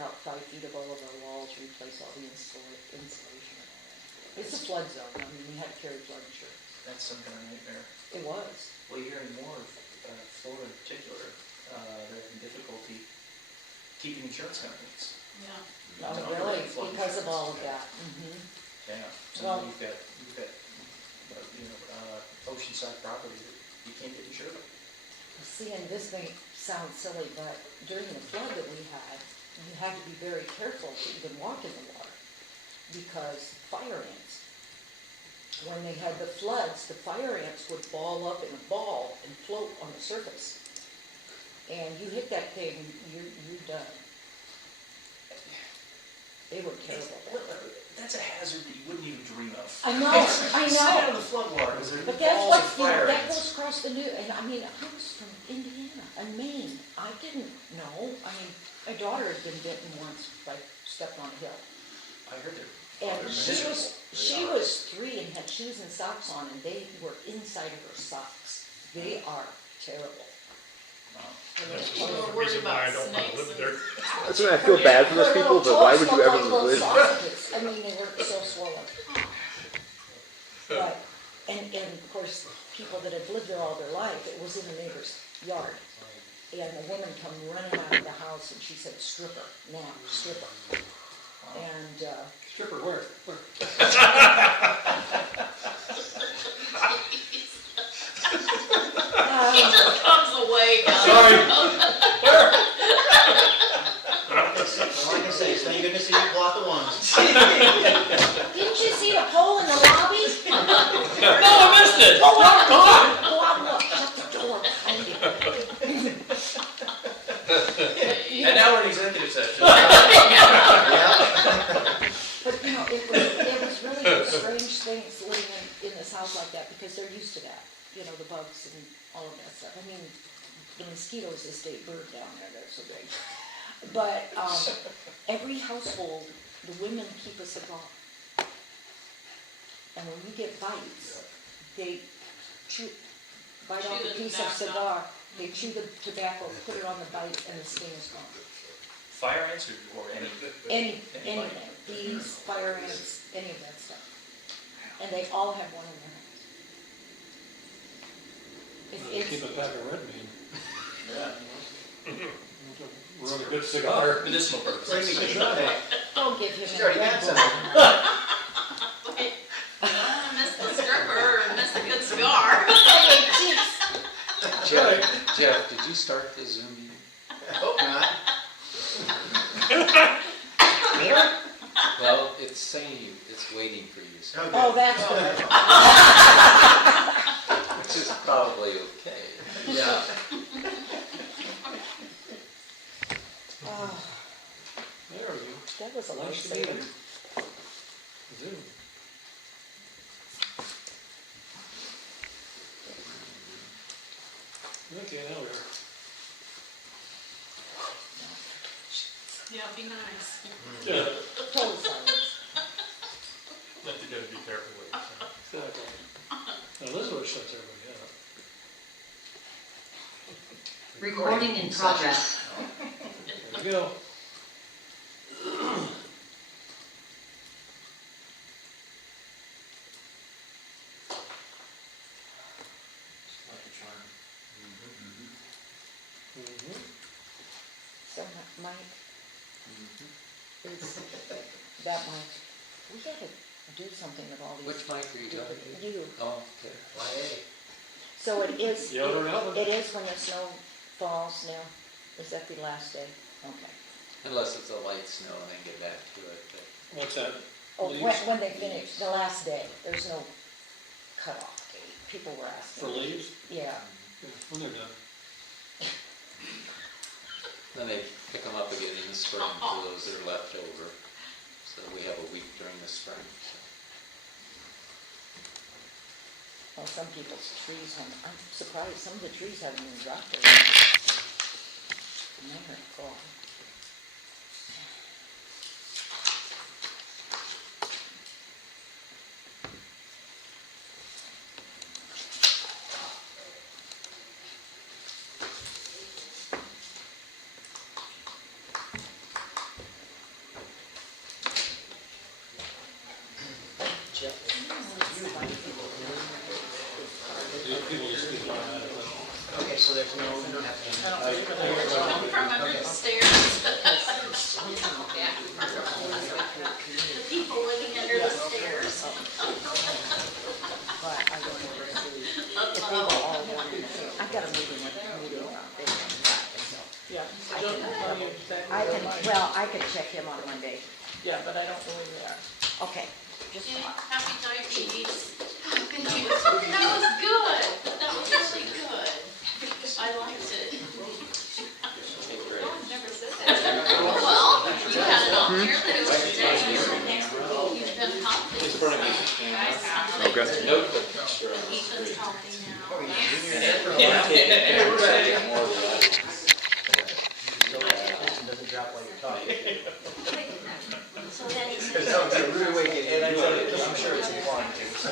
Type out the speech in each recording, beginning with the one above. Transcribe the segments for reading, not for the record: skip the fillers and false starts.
out 5 feet of all of our walls, replace all the insulation and all that. It's a flood zone, I mean, we had to carry flood insurance. That's some kind of nightmare. It was. Well, you're hearing more of Florida in particular. They're having difficulty keeping insurance companies. Yeah. Oh, to really? operate flood Because of insurance. all of that? Mm-hmm. Yeah. So Well- you've got oceanside property that you can't get insured. See, and this may sound silly, but during the flood that we had, you had to be very careful to even walk in the water because fire ants. When they had the floods, the fire ants would ball up in a ball and float on the surface. And you hit that thing, you're done. They were terrible. That's a hazard that you wouldn't even dream of. I know. Stay out of the floodwater because there are But that's balls what, of fire that ants. goes across the news, and I mean, I was from Indiana and Maine. I didn't know. I mean, my daughter had been bitten once by stepped on a hill. I heard that. And she was 3 and had shoes and socks on, and they were inside of her socks. They are terrible. People are worried about snakes and That's why I feel bad for those people, but why would you ever live? I mean, they were so swollen. But, and of course, people that had lived there all their life, it was in a neighbor's yard. And a woman come running out of the house and she said, stripper, now, stripper. And, Stripper where? comes away, guys. Sorry. Like I say, thank goodness you didn't block the ones. didn't you see the pole in the lobby? No, I missed it. Go out, look, shut the door behind you. And now we're in executive session. But you know, it was really a strange things living in this house like that because they're used to that. You know, the bugs and all of that stuff. I mean, the mosquitoes, the state bird down there, they're so big. But every household, the women keep a cigar. And when you get bites, they bite off a Chew the piece of tobacco. cigar, they chew the tobacco, put it on the bite, and the sting is gone. Fire ants or any? Anything, bees, fire ants, any of that stuff. And they all have one in their house. Keep a pack of red meat. Yeah. Run a good cigar. Medicinal purposes. Crazy to try. Don't give him She's a already Red had Bull. some. Wait, I missed the stripper and missed a good cigar. Jeff, did you start the Zoom meeting? I hope not. Well, it's saying it's waiting for you, so, Okay. Oh, that's good. which is probably okay. Yeah. Oh, There we go. that was a Lunch lifesaver. meeting. Zoom. Okay, now we are. Yeah, be nice. Yeah. Total silence. But you gotta be careful with it. Exactly. Now Elizabeth shuts everybody up. Recording in progress. There we go. Like a charm. Mm-hmm. So Mike, is that Mike, we gotta do something with all these. Which mic are you talking to? You. Oh, okay. So it is, Yeah, they're out. it is when the snow falls now? Is that the last day? Okay. Unless it's a light snow and then get back to it, but What's that? Oh, Leaves? when they finish, the last day, there's no cutoff date. People were For asking. leaves? Yeah. Yeah, when they're done. then they pick them up again in the spring for those that are left over. So we have a week during the spring. So. Well, some people's trees haven't, I'm surprised, some of the trees haven't even dropped yet. And they are gone. so there's no, you don't have to. From under the stairs. Yeah. The people living under the stairs. But I don't know if they were all one and the same. I've got a meeting around there on Friday, so. Yeah, so Joe can tell you exactly I where can, mine. well, I can check him on Monday. Yeah, but I don't know where they are. Okay, just, Happy diabetes. That was good. That was really good. I liked it. I've never said that. Well, you had it on here that it was today. You've been healthy. It's for me. Okay. Nope, but sure. Ethan's healthy now. Yeah. More than that. It doesn't drop while you're talking. So then he's. Because that was a rude way to get, and I'm sure it's important too, so.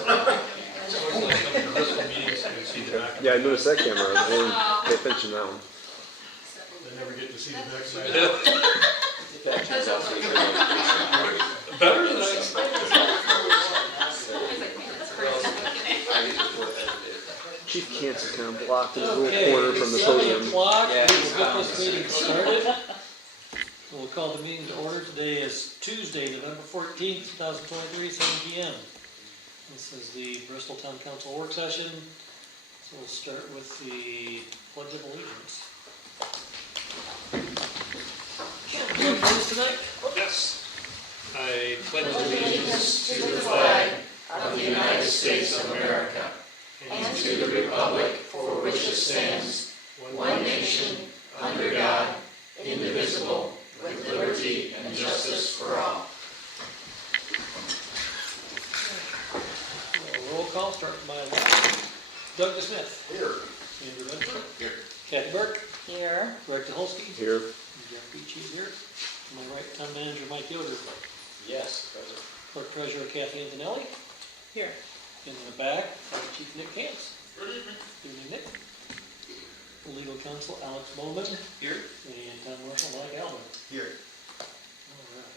Yeah, I noticed that camera. I didn't pay attention to that one. They never get to see the back side. That turns out to be very Better than I expected. I get to put that Chief Cancer kind of blocked in his little Okay, corner from the 7 podium. o'clock, Yeah, we'll he's get on this the meeting screen. started. We'll call the meeting to order. Today is Tuesday, November 14th, 2023, 7 p.m. This is the Bristol Town Council work session. So we'll start with the Pledge of Allegiance. You want to do this tonight? Yes. I pledge allegiance to the flag of the United States of America and to the republic for which it stands, one nation, under God, indivisible, with liberty and justice for all. Roll call, starting by left. Doug Smith. Here. Andrew Benson. Here. Kathy Burke. here, Greg Tuholsky. Here. Jeff Beachy here. To my right, Town Manager Mike Yoder. Yes, President. Clerk Treasurer Kathy Antonelli. Here. In the back, Fire Chief Nick Cantz. Good evening. Good evening, Nick. Legal Counsel Alex Bowman. Here. And Town Marshal Mike Alvin. Here. All right.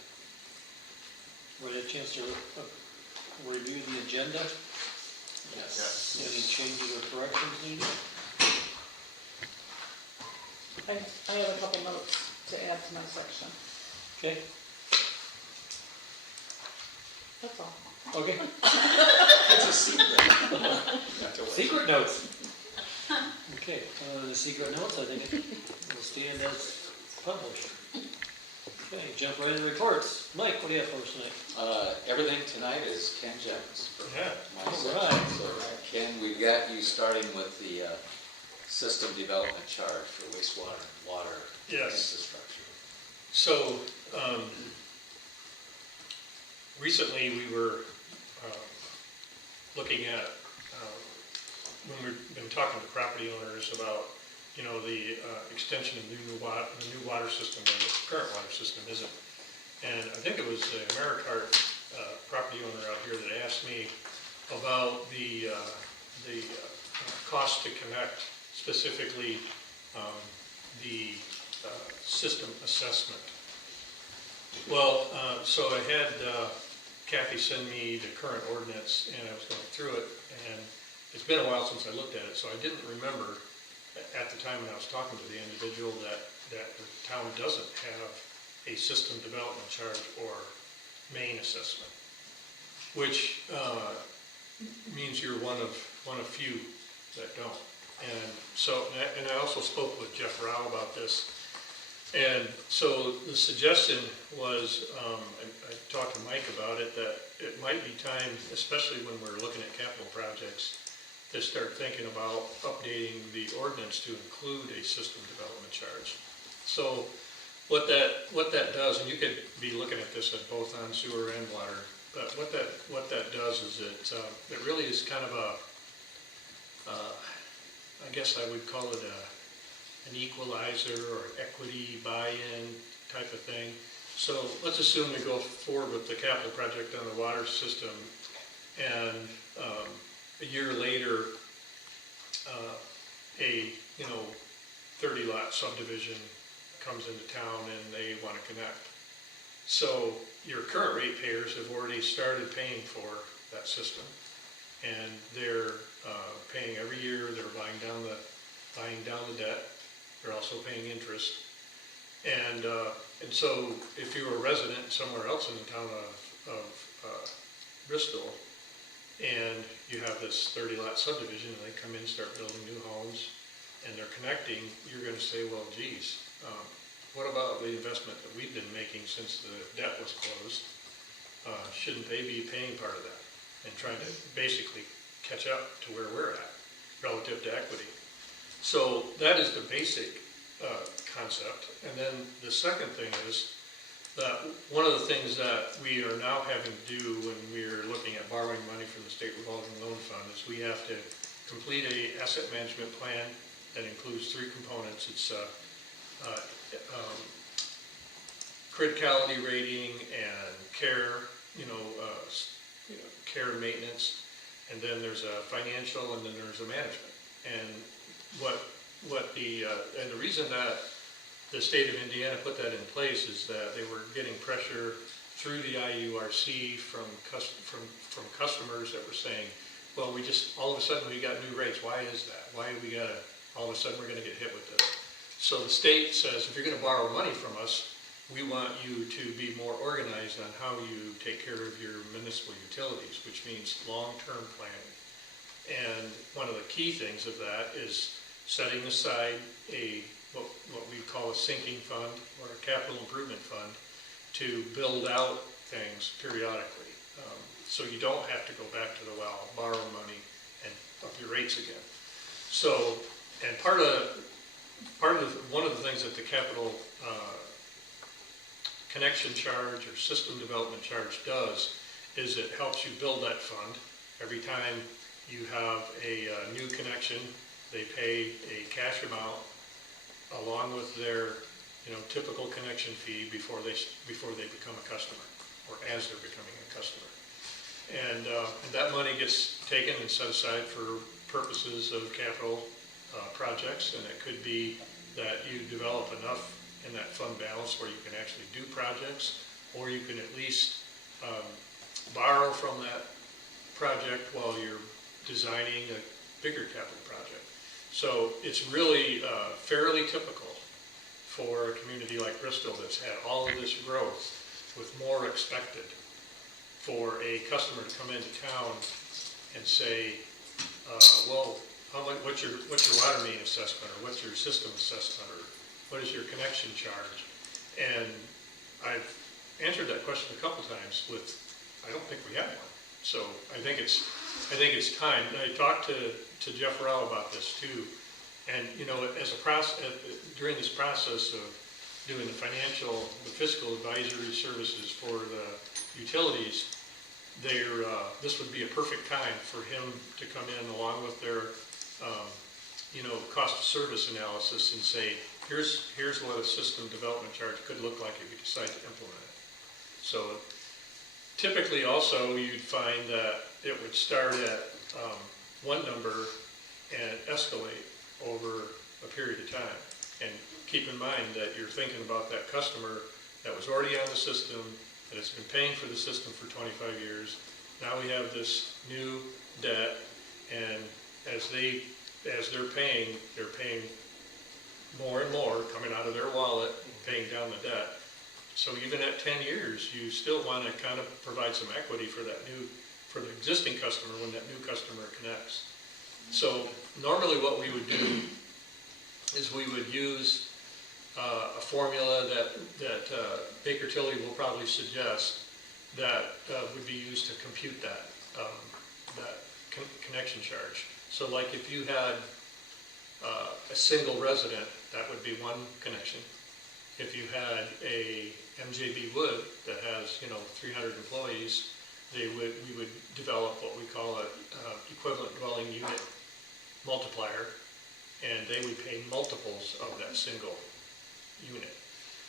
Everybody had a chance to review the agenda? Yes. Any changes or corrections needed? I have a couple notes to add to my section. Okay, That's all. okay. It's a secret. Not to wait. Secret notes. Okay, the secret notes, I think it will stand as published. Okay, jump right into reports. Mike, what do you have for us tonight? Everything tonight is Ken Jones. for Yeah. my All section. right. So Ken, we've got you starting with the system development charge for wastewater and water Yes. infrastructure. So, recently we were looking at, when we've been talking to property owners about, you know, the extension of the new water system, and the current water system isn't. And I think it was the AmeriCart property owner out here that asked me about the cost to connect, specifically the system assessment. Well, so I had Kathy send me the current ordinance, and I was going through it, and it's been a while since I looked at it, so I didn't remember at the time when I was talking to the individual that the town doesn't have a system development charge or main assessment, which means you're one of few that don't. And so, and I also spoke with Jeff Rao about this. And so the suggestion was, I talked to Mike about it, that it might be time, especially when we're looking at capital projects, to start thinking about updating the ordinance to include a system development charge. So what that does, and you could be looking at this at both on sewer and water, but what that does is it really is kind of a, I guess I would call it an equalizer or equity buy-in type of thing. So let's assume we go forward with the capital project on the water system, and a year later, a 30-lot subdivision comes into town and they want to connect. So your current ratepayers have already started paying for that system, and they're paying every year. They're buying down buying down the debt. They're also paying interest. And so if you were a resident somewhere else in the town of Bristol, and you have this 30-lot subdivision, and they come in and start building new homes, and they're connecting, you're gonna say, well, geez, what about the investment that we've been making since the debt was closed? Shouldn't they be paying part of that and trying to basically catch up to where we're at relative to equity? So that is the basic concept. And then the second thing is that one of the things that we are now having to do when we're looking at borrowing money from the state revolving loan fund is we have to complete a asset management plan that includes 3 components. It's criticality rating and care, care and maintenance, and then there's a financial, and then there's a management. And the reason that the state of Indiana put that in place is that they were getting pressure through the IURC from customers that were saying, well, we just, all of a sudden we got new rates. Why is that? Why do we gotta, all of a sudden we're gonna get hit with this? So the state says, if you're gonna borrow money from us, we want you to be more organized on how you take care of your municipal utilities, which means long-term planning. And one of the key things of that is setting aside what we call a sinking fund or a capital improvement fund to build out things periodically. So you don't have to go back to the well, borrow money, and up your rates again. So, and one of the things that the capital connection charge or system development charge does is it helps you build that fund. Every time you have a new connection, they pay a cash amount along with their typical connection fee before they become a customer, or as they're becoming a customer. And that money gets taken and set aside for purposes of capital projects, and it could be that you develop enough in that fund balance where you can actually do projects, or you can at least borrow from that project while you're designing a bigger capital project. So it's really fairly typical for a community like Bristol that's had all of this growth with more expected, for a customer to come into town and say, well, what's your water main assessment, or what's your system assessment, or what is your connection charge? And I've answered that question a couple times with, I don't think we have one. So I think it's time. And I talked to Jeff Rao about this too. And as a process, during this process of doing the fiscal advisory services for the utilities, this would be a perfect time for him to come in along with their cost of service analysis and say, here's what a system development charge could look like if you decide to implement it. So typically also you'd find that it would start at one number and escalate over a period of time. And keep in mind that you're thinking about that customer that was already on the system, that has been paying for the system for 25 years. Now we have this new debt, and as they're paying more and more coming out of their wallet, paying down the debt. So even at 10 years, you still want to kind of provide some equity for the existing customer when that new customer connects. So normally what we would do is we would use a formula that Baker Tilly will probably suggest that would be used to compute that connection charge. So like if you had a single resident, that would be one connection. If you had a MJB Wood that has 300 employees, we would develop what we call a equivalent dwelling unit multiplier, and they would pay multiples of that single unit.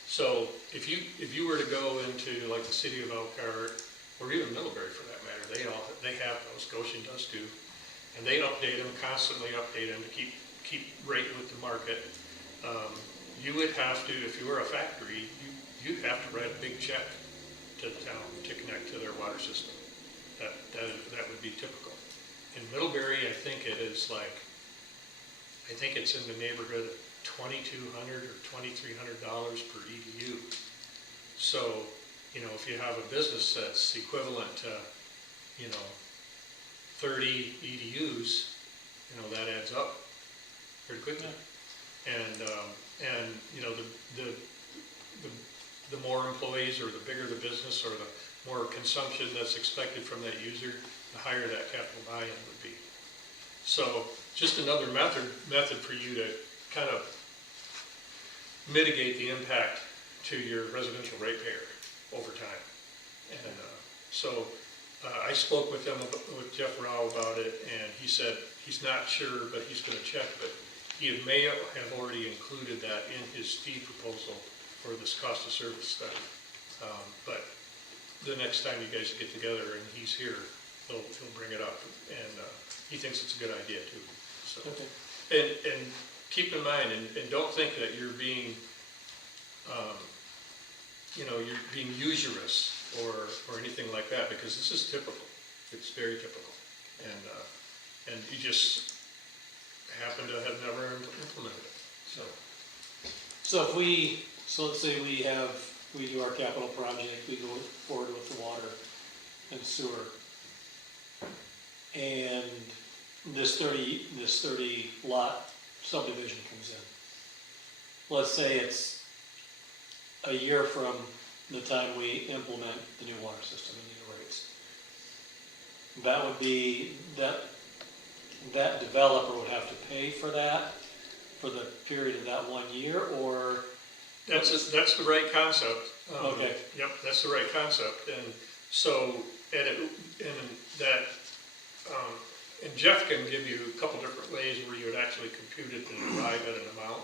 So if you were to go into like the city of Elkhart, or even Middlebury for that matter, they have those. Goshen does too, and they update them, constantly update them to keep rate with the market. You would have to, if you were a factory, you'd have to write a big check to the town to connect to their water system. That would be typical. In Middlebury, I think it is like I think it's in the neighborhood of $2,200 or $2,300 per EDU. So, if you have a business that's equivalent to, 30 EDUs, that adds up pretty quickly. And the more employees or the bigger the business or the more consumption that's expected from that user, the higher that capital buy-in would be. So just another method for you to kind of mitigate the impact to your residential ratepayer over time. And so I spoke with with Jeff Rao about it, and he said he's not sure, but he's going to check. But he may have already included that in his fee proposal for this cost of service study. But the next time you guys get together and he's here, he'll bring it up, and he thinks it's a good idea too. So, Okay. and keep in mind, and don't think that you're being, you're being usurious or anything like that, because this is typical. It's very typical, and you just happen to have never implemented it. So let's say we do our capital project, we go forward with the water and sewer, and this 30 lot subdivision comes in. Let's say it's a year from the time we implement the new water system and new rates. That would be, that developer would have to pay for that for the period of that 1 year, or? That's the right concept. Okay. Yep, that's the right concept. And so, and Jeff can give you a couple different ways where you would actually compute it and arrive at an amount.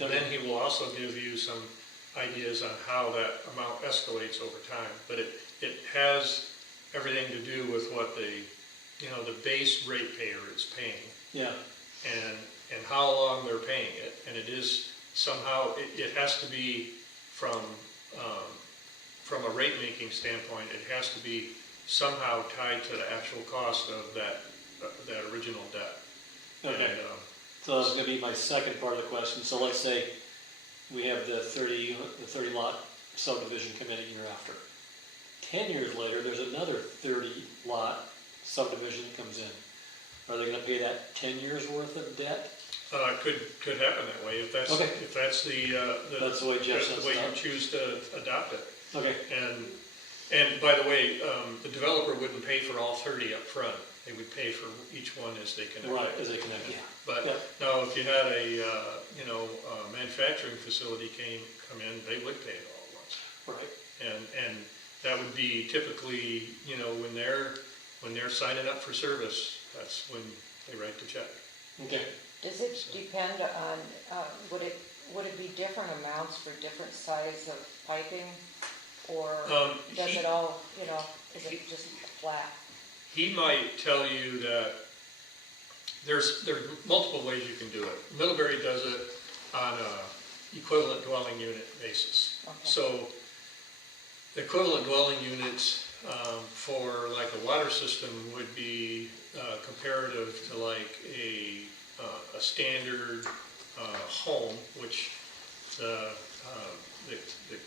And then he will also give you some ideas on how that amount escalates over time. But it has everything to do with what the base ratepayer is paying. Yeah. And how long they're paying it. And it is somehow, it has to be from a rate making standpoint, it has to be somehow tied to the actual cost of that original debt. Okay. And, So that's going to be my second part of the question. So let's say we have the 30 lot subdivision come in a year after. 10 years later, there's another 30 lot subdivision that comes in. Are they going to pay that 10 years worth of debt? could happen that way if that's Okay. if that's That's the way Jeff that's sets the way it you up. choose to adopt it. Okay. And by the way, the developer wouldn't pay for all 30 up front. They would pay for each one as they connect. Right, as they connect, yeah. But Yeah. now, if you had a manufacturing facility come in, they would pay it all at once. Right. And that would be typically, when they're signing up for service, that's when they write the check. Okay. Does it depend on, would it be different amounts for different size of piping? Or does it all, is it just flat? He might tell you that there's multiple ways you can do it. Middlebury does it on a equivalent dwelling unit basis. Okay. So the equivalent dwelling units for like a water system would be comparative to like a standard home, which the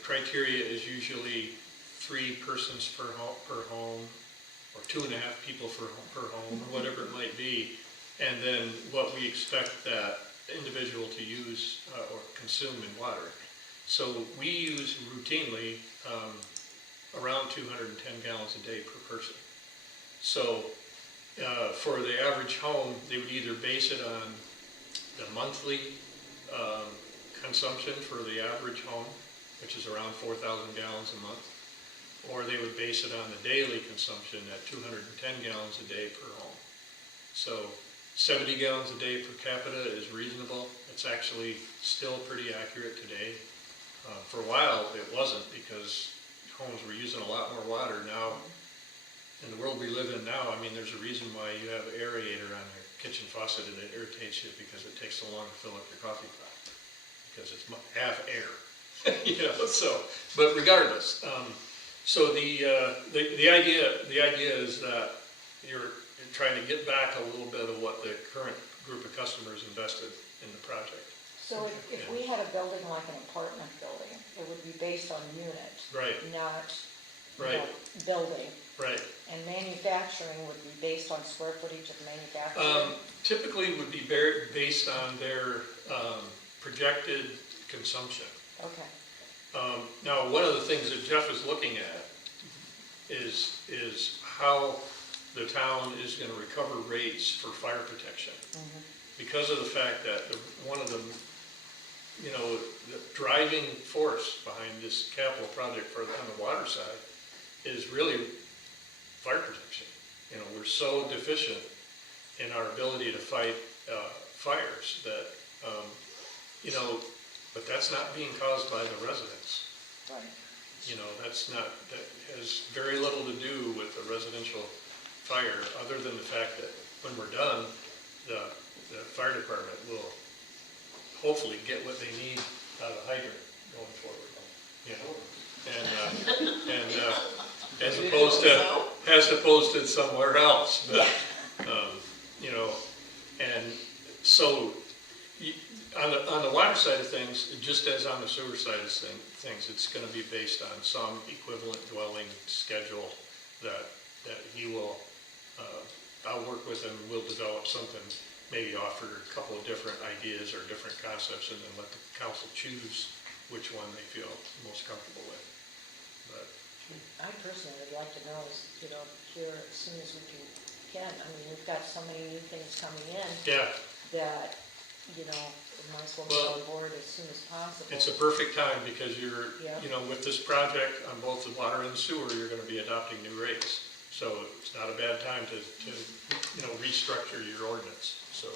criteria is usually 3 persons per home, or 2.5 people per home, or whatever it might be, and then what we expect that individual to use or consume in water. So we use routinely around 210 gallons a day per person. So for the average home, they would either base it on the monthly consumption for the average home, which is around 4,000 gallons a month, or they would base it on the daily consumption at 210 gallons a day per home. So 70 gallons a day per capita is reasonable. It's actually still pretty accurate today. For a while, it wasn't, because homes were using a lot more water. Now, in the world we live in now, I mean, there's a reason why you have an aerator on your kitchen faucet and it irritates you because it takes so long to fill up your coffee pot, because it's half air. So, but regardless, so the idea is that you're trying to get back a little bit of what the current group of customers invested in the project. So if we had a building like an apartment building, it would be based on unit, Right, not, you right, know, building. right. And manufacturing would be based on square footage of manufacturing? Typically would be based on their projected consumption. Okay. Now, one of the things that Jeff is looking at is how the town is going to recover rates for fire protection. Mhm. Because of the fact that one of the, you know, the driving force behind this capital project on the water side is really fire protection. You know, we're so deficient in our ability to fight fires that, you know, but that's not being caused by the residents. Right. You know, that has very little to do with the residential fire, other than the fact that when we're done, the fire department will hopefully get what they need out of the hydrant going forward. You know, and as opposed to somewhere else, but, you know, and so on the water side of things, just as on the sewer side of things, it's going to be based on some equivalent dwelling schedule that he will, I'll work with him, we'll develop something, maybe offer a couple of different ideas or different concepts, and then let the council choose which one they feel most comfortable with. But I personally would like to know, you know, here as soon as we can. I mean, we've got so many new things coming in yeah, that, you know, we might as well Well, get on board as soon as possible. it's a perfect time because you're, Yeah. you know, with this project on both the water and the sewer, you're going to be adopting new rates. So it's not a bad time to you know, restructure your ordinance. So,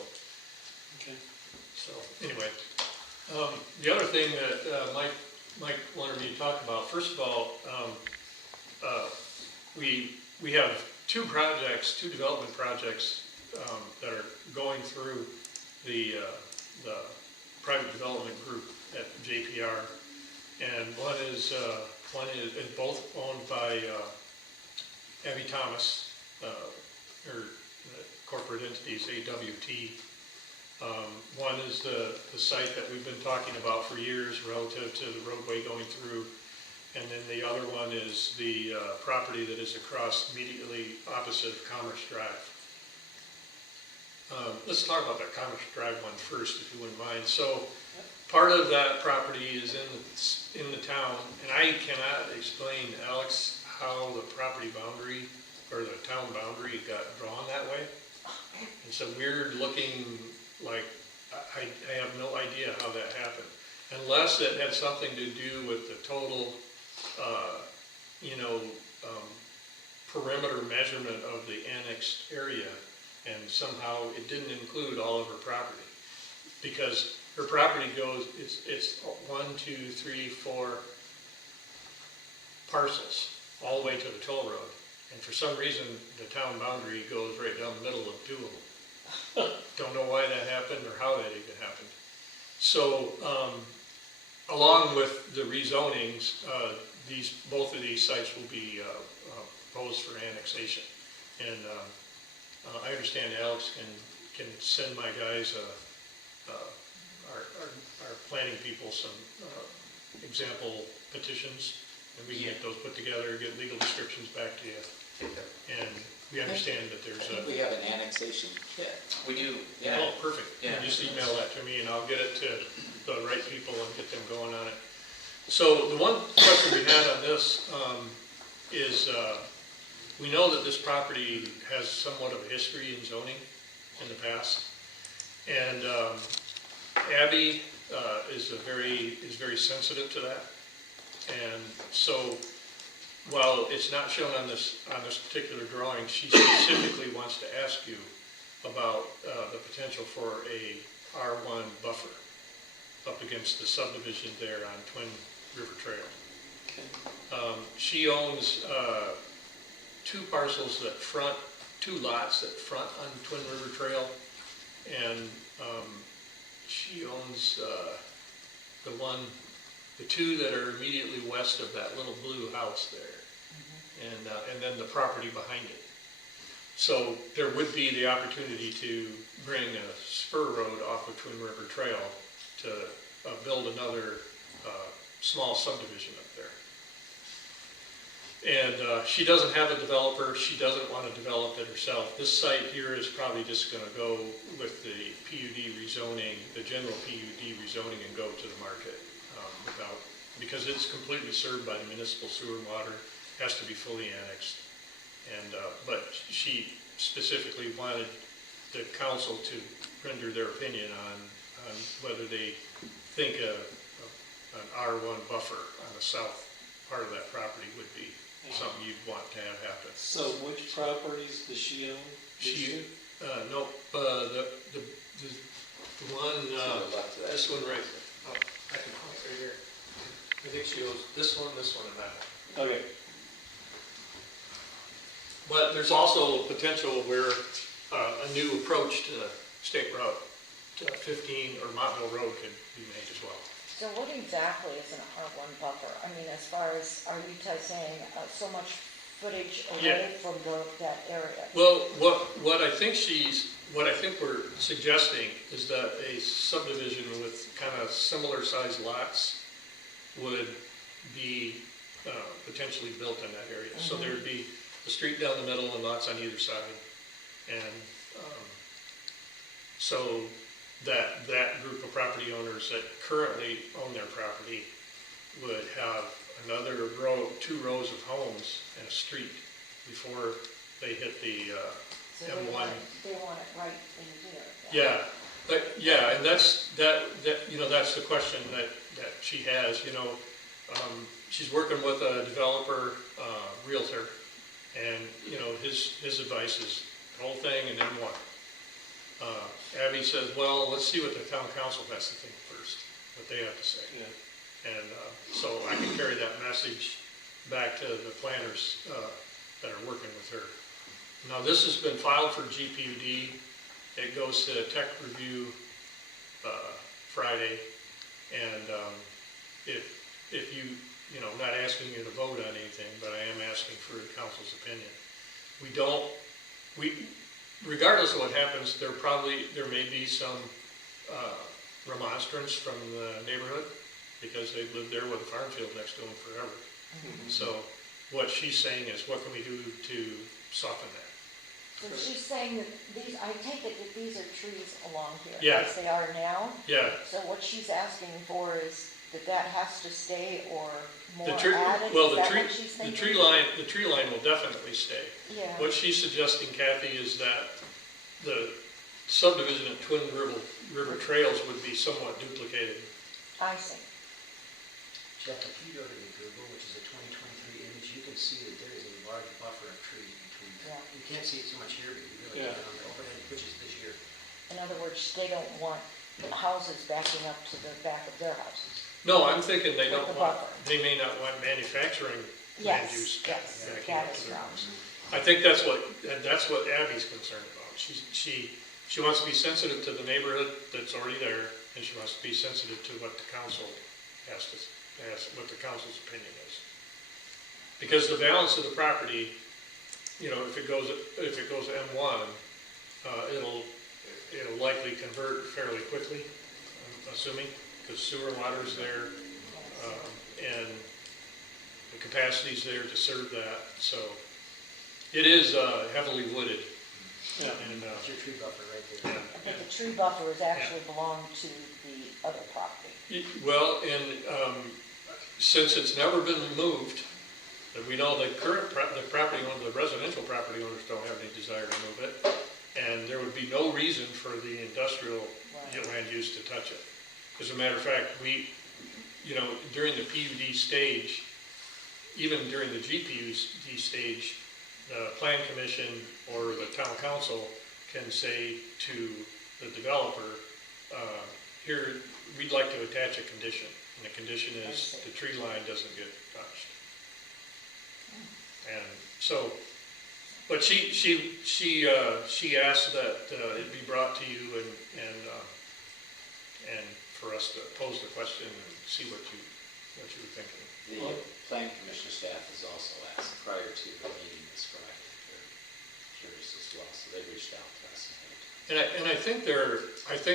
Okay. so anyway, the other thing that Mike wanted me to talk about, first of all, we have two development projects that are going through the private development group at JPR, and one is both owned by Abby Thomas, her corporate entities, AWT. One is the site that we've been talking about for years relative to the roadway going through, and then the other one is the property that is across immediately opposite of Commerce Drive. Let's talk about that Commerce Drive one first, if you wouldn't mind. So part of that property is in the town, and I cannot explain, Alex, how the property boundary or the town boundary got drawn that way. It's a weird looking, like, I have no idea how that happened. Unless it had something to do with the total, you know, perimeter measurement of the annexed area, and somehow it didn't include all of her property. Because her property goes, it's 1, 2, 3, 4 parcels, all the way to the toll road. And for some reason, the town boundary goes right down the middle of two of them. Don't know why that happened or how that even happened. So, along with the rezonings, both of these sites will be proposed for annexation. And I understand Alex can send my guys, our planning people, some example petitions, and we can get those put together, get legal descriptions back to you. And we understand that there's I think we have an annexation kit. We do, yeah. Oh, perfect. Yeah. You just email that to me and I'll get it to the right people and get them going on it. So the one question we had on this is we know that this property has somewhat of a history in zoning in the past. And Abby is very sensitive to that. And so while it's not shown on this particular drawing, she specifically wants to ask you about the potential for a R1 buffer up against the subdivision there on Twin River Trail. She owns two lots that front on Twin River Trail, and she owns the two that are immediately west of that little blue house there, and then the property behind it. So there would be the opportunity to bring a spur road off of Twin River Trail to build another small subdivision up there. And she doesn't have a developer, she doesn't want to develop it herself. This site here is probably just going to go with the PUD rezoning, the general PUD rezoning, and go to the market because it's completely served by the municipal sewer and water, has to be fully annexed. And but she specifically wanted the council to render their opinion on whether they think an R1 buffer on the south part of that property would be something you'd want to have happen. So which properties does she own? She, no, the one, this one right, oh, I can point right here. I think she owns this one, and that one. Okay. But there's also potential where a new approach to State Route 15 or Montville Road could be made as well. So what exactly is an R1 buffer? I mean, as far as, are you saying so much footage away from that area? Well, what I think we're suggesting is that a subdivision with kind of similar sized lots would be potentially built in that area. So there would be the street down the middle and lots on either side. And so that group of property owners that currently own their property would have another row, 2 rows of homes and a street before they hit the So M1. they want it right in here. Yeah, but yeah, and that's that's the question that she has. She's working with a developer, realtor, and his advice is the whole thing and then what. Abby says, well, let's see what the town council has to think first, what they have to say. Yeah. And so I can carry that message back to the planners that are working with her. Now, this has been filed for GPUD. It goes to tech review Friday. And if you, not asking you to vote on anything, but I am asking for the council's opinion. Regardless of what happens, there may be some remonstrance from the neighborhood because they've lived there with a farm field next to them forever. So what she's saying is, what can we do to soften that? So she's saying that I take it that these are trees along here, Yeah. as they are now? Yeah. So what she's asking for is that has to stay or more The tree, added? well, Is the that tree, what she's the thinking? tree line will definitely stay. Yeah. What she's suggesting, Kathy, is that the subdivision at Twin River Trails would be somewhat duplicated. I see. Jeff, if you go to the Google, which is a 2023 image, you can see that there is a large buffer of trees between. Yeah. You can't see it so much here, but you really Yeah. can on the overhead, which is this year. In other words, they don't want houses backing up to the back of their houses. No, I'm thinking they With don't the want, buffer. they may not want manufacturing land Yes, use yes, backing that up is to their right. house. I think that's what Abby's concerned about. She wants to be sensitive to the neighborhood that's already there, and she wants to be sensitive to what the council what the council's opinion is. Because the balance of the property, if it goes M1, it'll likely convert fairly quickly, I'm assuming, because sewer and water is there, and the capacity's there to serve that. So it is heavily wooded. Yeah. And, That's your tree buffer right there. But the tree buffer is actually belong to the other property. Well, and since it's never been removed, and we know the the residential property owners don't have any desire to move it, and there would be no reason for the industrial land use to touch it. As a matter of fact, during the PUD stage, even during the GPUD stage, the Plan Commission or the Town Council can say to the developer, here, we'd like to attach a condition, and the condition is the tree line doesn't get touched. And so, but she asked that it be brought to you and for us to pose the question and see what you were thinking. The Plan Commission staff has also asked prior to the meeting this Friday. They're curious as to as well, so they reached out to us. And I think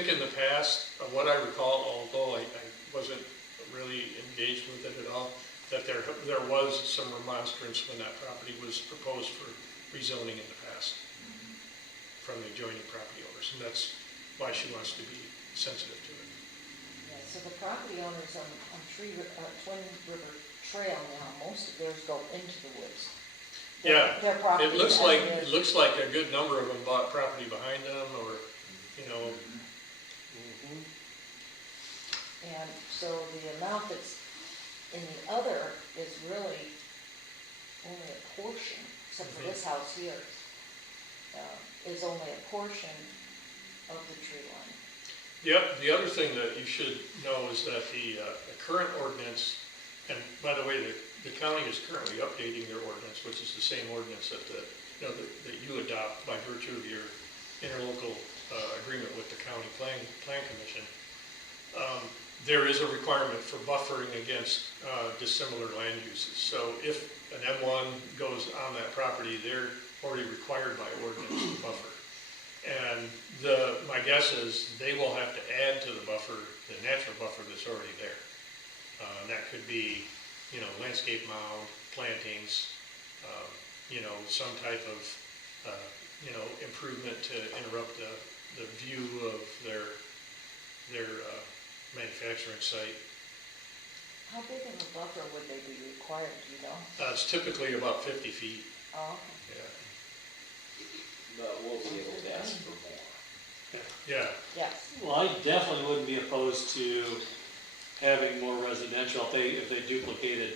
in the past, what I recall, although I wasn't really engaged with it at all, that there was some remonstrance when that property was proposed for rezoning in the past from the adjoining property owners, and that's why she wants to be sensitive to it. Yeah, so the property owners on Twin River Trail now, most of theirs go into the woods. Yeah, Their property. it looks like a good number of them bought property behind them, or, you know. And so the amount that's in the other is really only a portion, except for this house here, is only a portion of the tree line. Yep, the other thing that you should know is that the current ordinance, and by the way, the county is currently updating their ordinance, which is the same ordinance that that you adopt by virtue of your interlocal agreement with the county plan commission. There is a requirement for buffering against dissimilar land uses. So if an M1 goes on that property, they're already required by ordinance to buffer. And my guess is they will have to add to the buffer, the natural buffer that's already there. That could be, you know, landscape mound, plantings, you know, some type of, you know, improvement to interrupt the view of their manufacturing site. How big of a buffer would they be required, do you know? It's typically about 50 feet. Oh, Yeah. But we'll be able to ask for more. Yeah. yes. Well, I definitely wouldn't be opposed to having more residential if they duplicated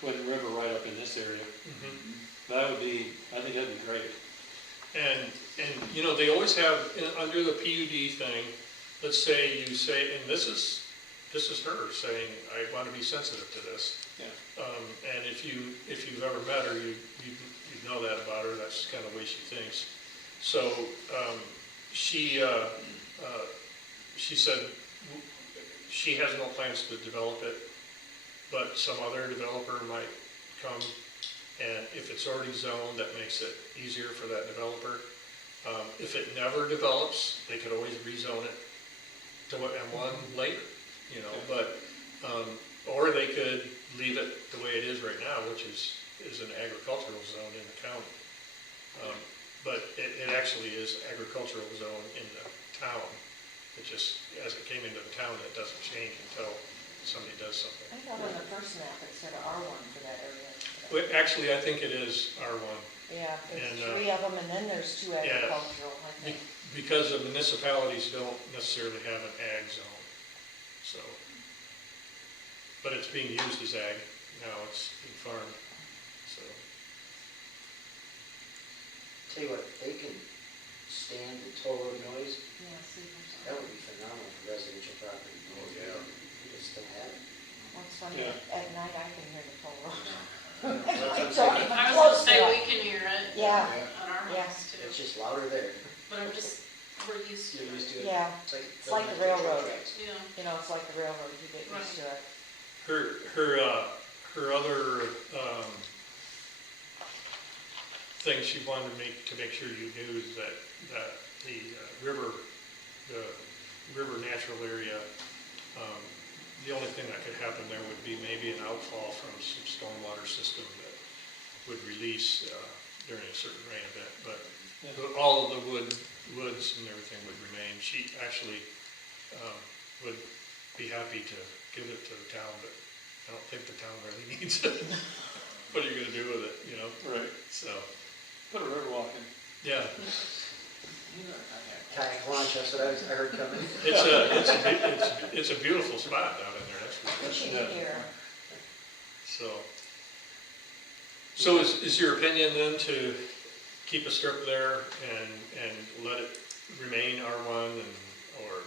Twin River right up in this area. That would be, I think that'd be great. And you know, they always have, under the PUD thing, let's say you say, and this is her saying, I want to be sensitive to this. Yeah. And if you've ever met her, you know that about her. That's kind of the way she thinks. So she said she has no plans to develop it, but some other developer might come, and if it's already zoned, that makes it easier for that developer. If it never develops, they could always rezone it to M1 later, you know, but, or they could leave it the way it is right now, which is an agricultural zone in the county. But it actually is agricultural zone in the town. It just, as it came into the town, it doesn't change until somebody does something. I thought on the first map it said R1 for that area. Well, actually, I think it is R1. Yeah, there's And, 3 of them, and then there's 2 agricultural, I think. Because the municipalities don't necessarily have an ag zone, so. But it's being used as ag, now it's being farmed, so. Tell you what, if they can stand the toll road noise, Yeah, see, there's that would be phenomenal for residential property. Oh, yeah. You just don't have it. Well, it's funny, Yeah. at night I can hear the toll road. That's So what I'm saying. I was close gonna say, to it. we can hear it. Yeah. On our Yeah. house too, It's just louder there. but we're used to You're used it. to it. Yeah, It's like the train railroad. tracks. Yeah. you know, it's like the railroad, you get used to it. Her other thing she wanted to make sure you knew is that the river natural area, the only thing that could happen there would be maybe an outfall from some stormwater system that would release during a certain rain event, but all of the woods and everything would remain. She actually would be happy to give it to the town, but I don't think the town really needs it. What are you gonna do with it, you know? Right. So, Put a river walk in. yeah, Kayak launch, that's what I heard coming. it's a beautiful spot down in there, that's for What sure. you hear, So is your opinion then to keep a strip there and let it remain R1 or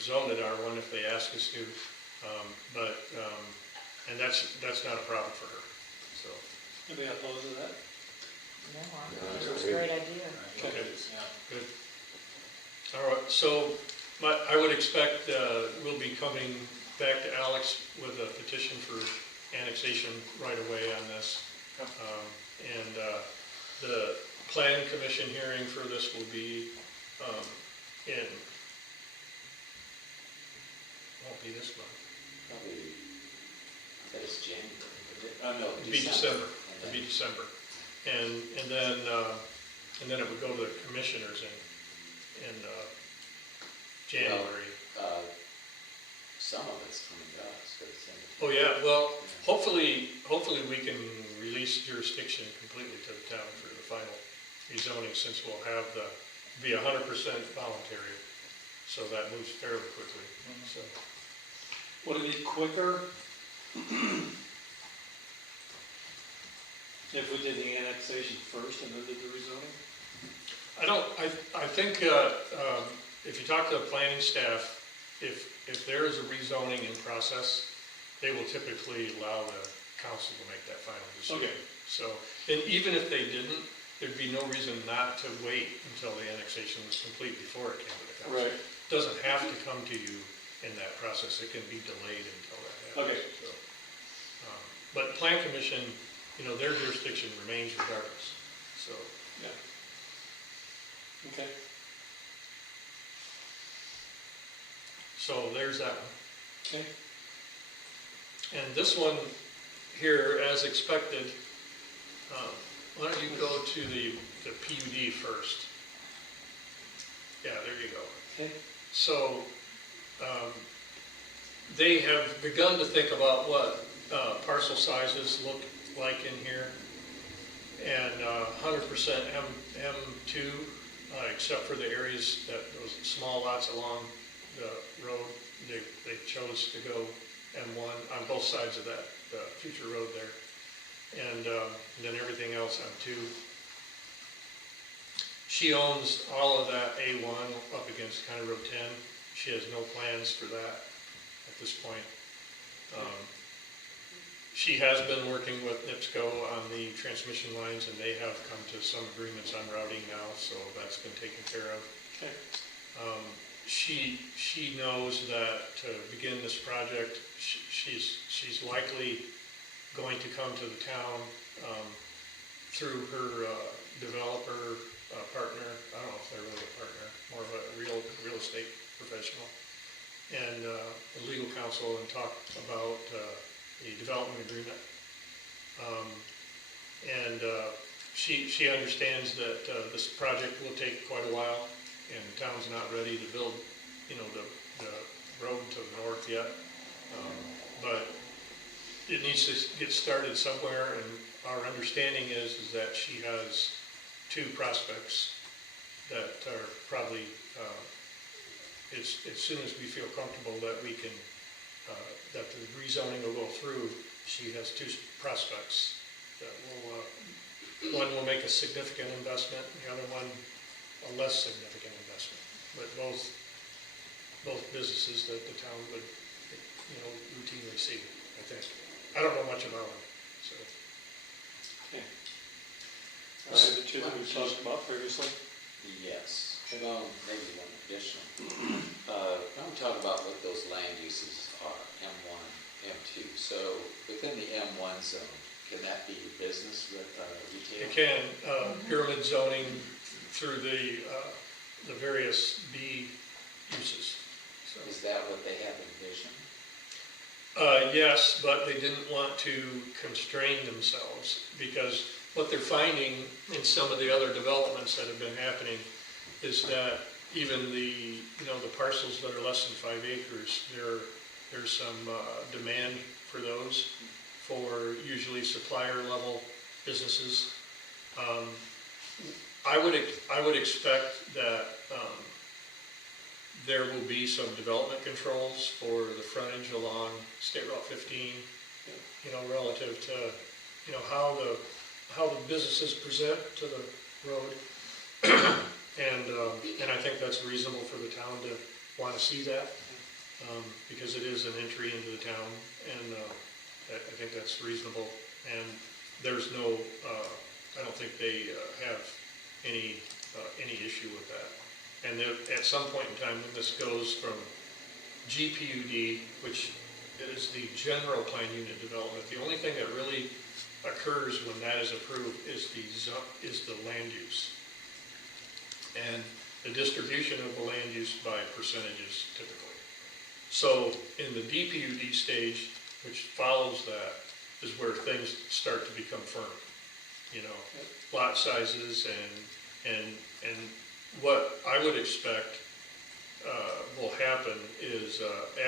zone it R1 if they ask us to? And that's not a problem for her, so. Anybody opposed to that? no, I think it's a great idea. Okay, good. All right, so I would expect we'll be coming back to Alex with a petition for annexation right away on this. And the plan commission hearing for this will be in, won't be this month, Probably, I bet it's January, oh no, it'd be December, it'd be December. And then it would go to the commissioners in January. Some of it's coming to us, but it's in. Oh, yeah, well, hopefully we can release jurisdiction completely to the town for the final rezoning, since we'll have be 100% voluntary, so that moves fairly quickly, so. Would it be quicker if we did the annexation first and then did the rezoning? I think if you talk to the planning staff, if there is a rezoning in process, they will typically allow the council to make that final decision. Okay. So, and even if they didn't, there'd be no reason not to wait until the annexation was complete before it came to the council. Right. It doesn't have to come to you in that process. It can be delayed until that happens. Okay. So, but plan commission, their jurisdiction remains regardless. So. Yeah. Okay. So there's that one. Okay. And this one here, as expected, why don't you go to the PUD first? Yeah, there you go. Okay. So they have begun to think about what parcel sizes look like in here. And 100% M2, except for the areas those small lots along the road, they chose to go M1 on both sides of that future road there. And then everything else M2. She owns all of that A1 up against County Road 10. She has no plans for that at this point. She has been working with NIPSCO on the transmission lines, and they have come to some agreements on routing now, so that's been taken care of. Okay. She knows that to begin this project, she's likely going to come to the town through her developer partner. I don't know if they're really a partner, more of a real estate professional, and the legal counsel, and talk about the development agreement. She understands that this project will take quite a while, and the town's not ready to build, the road to the north yet. But it needs to get started somewhere, and our understanding is that she has 2 prospects that are probably, as soon as we feel comfortable that we can, that the rezoning will go through, she has 2 prospects that will, one will make a significant investment, and the other one a less significant investment. But both businesses that the town would, routinely see, I think. I don't know much about them, so. Okay. The 2 that we talked about previously? Yes, well, maybe one additional. When we talk about what those land uses are, M1, M2, so within the M1 zone, can that be business with retail? It can, pyramid zoning through the various B uses. So. Is that what they have envisioned? Yes, but they didn't want to constrain themselves, because what they're finding in some of the other developments that have been happening is that even the parcels that are less than 5 acres, there's some demand for those, for usually supplier level businesses. I would expect that there will be some development controls for the frontage along State Route 15, relative to, how the businesses present to the road. And I think that's reasonable for the town to want to see that, because it is an entry into the town, and I think that's reasonable. And there's no, I don't think they have any issue with that. And at some point in time, when this goes from GPUD, which is the general plan unit development, the only thing that really occurs when that is approved is the land use. And the distribution of the land use by percentages typically. So in the DPUD stage, which follows that, is where things start to become firm. You know, lot sizes and what I would expect will happen is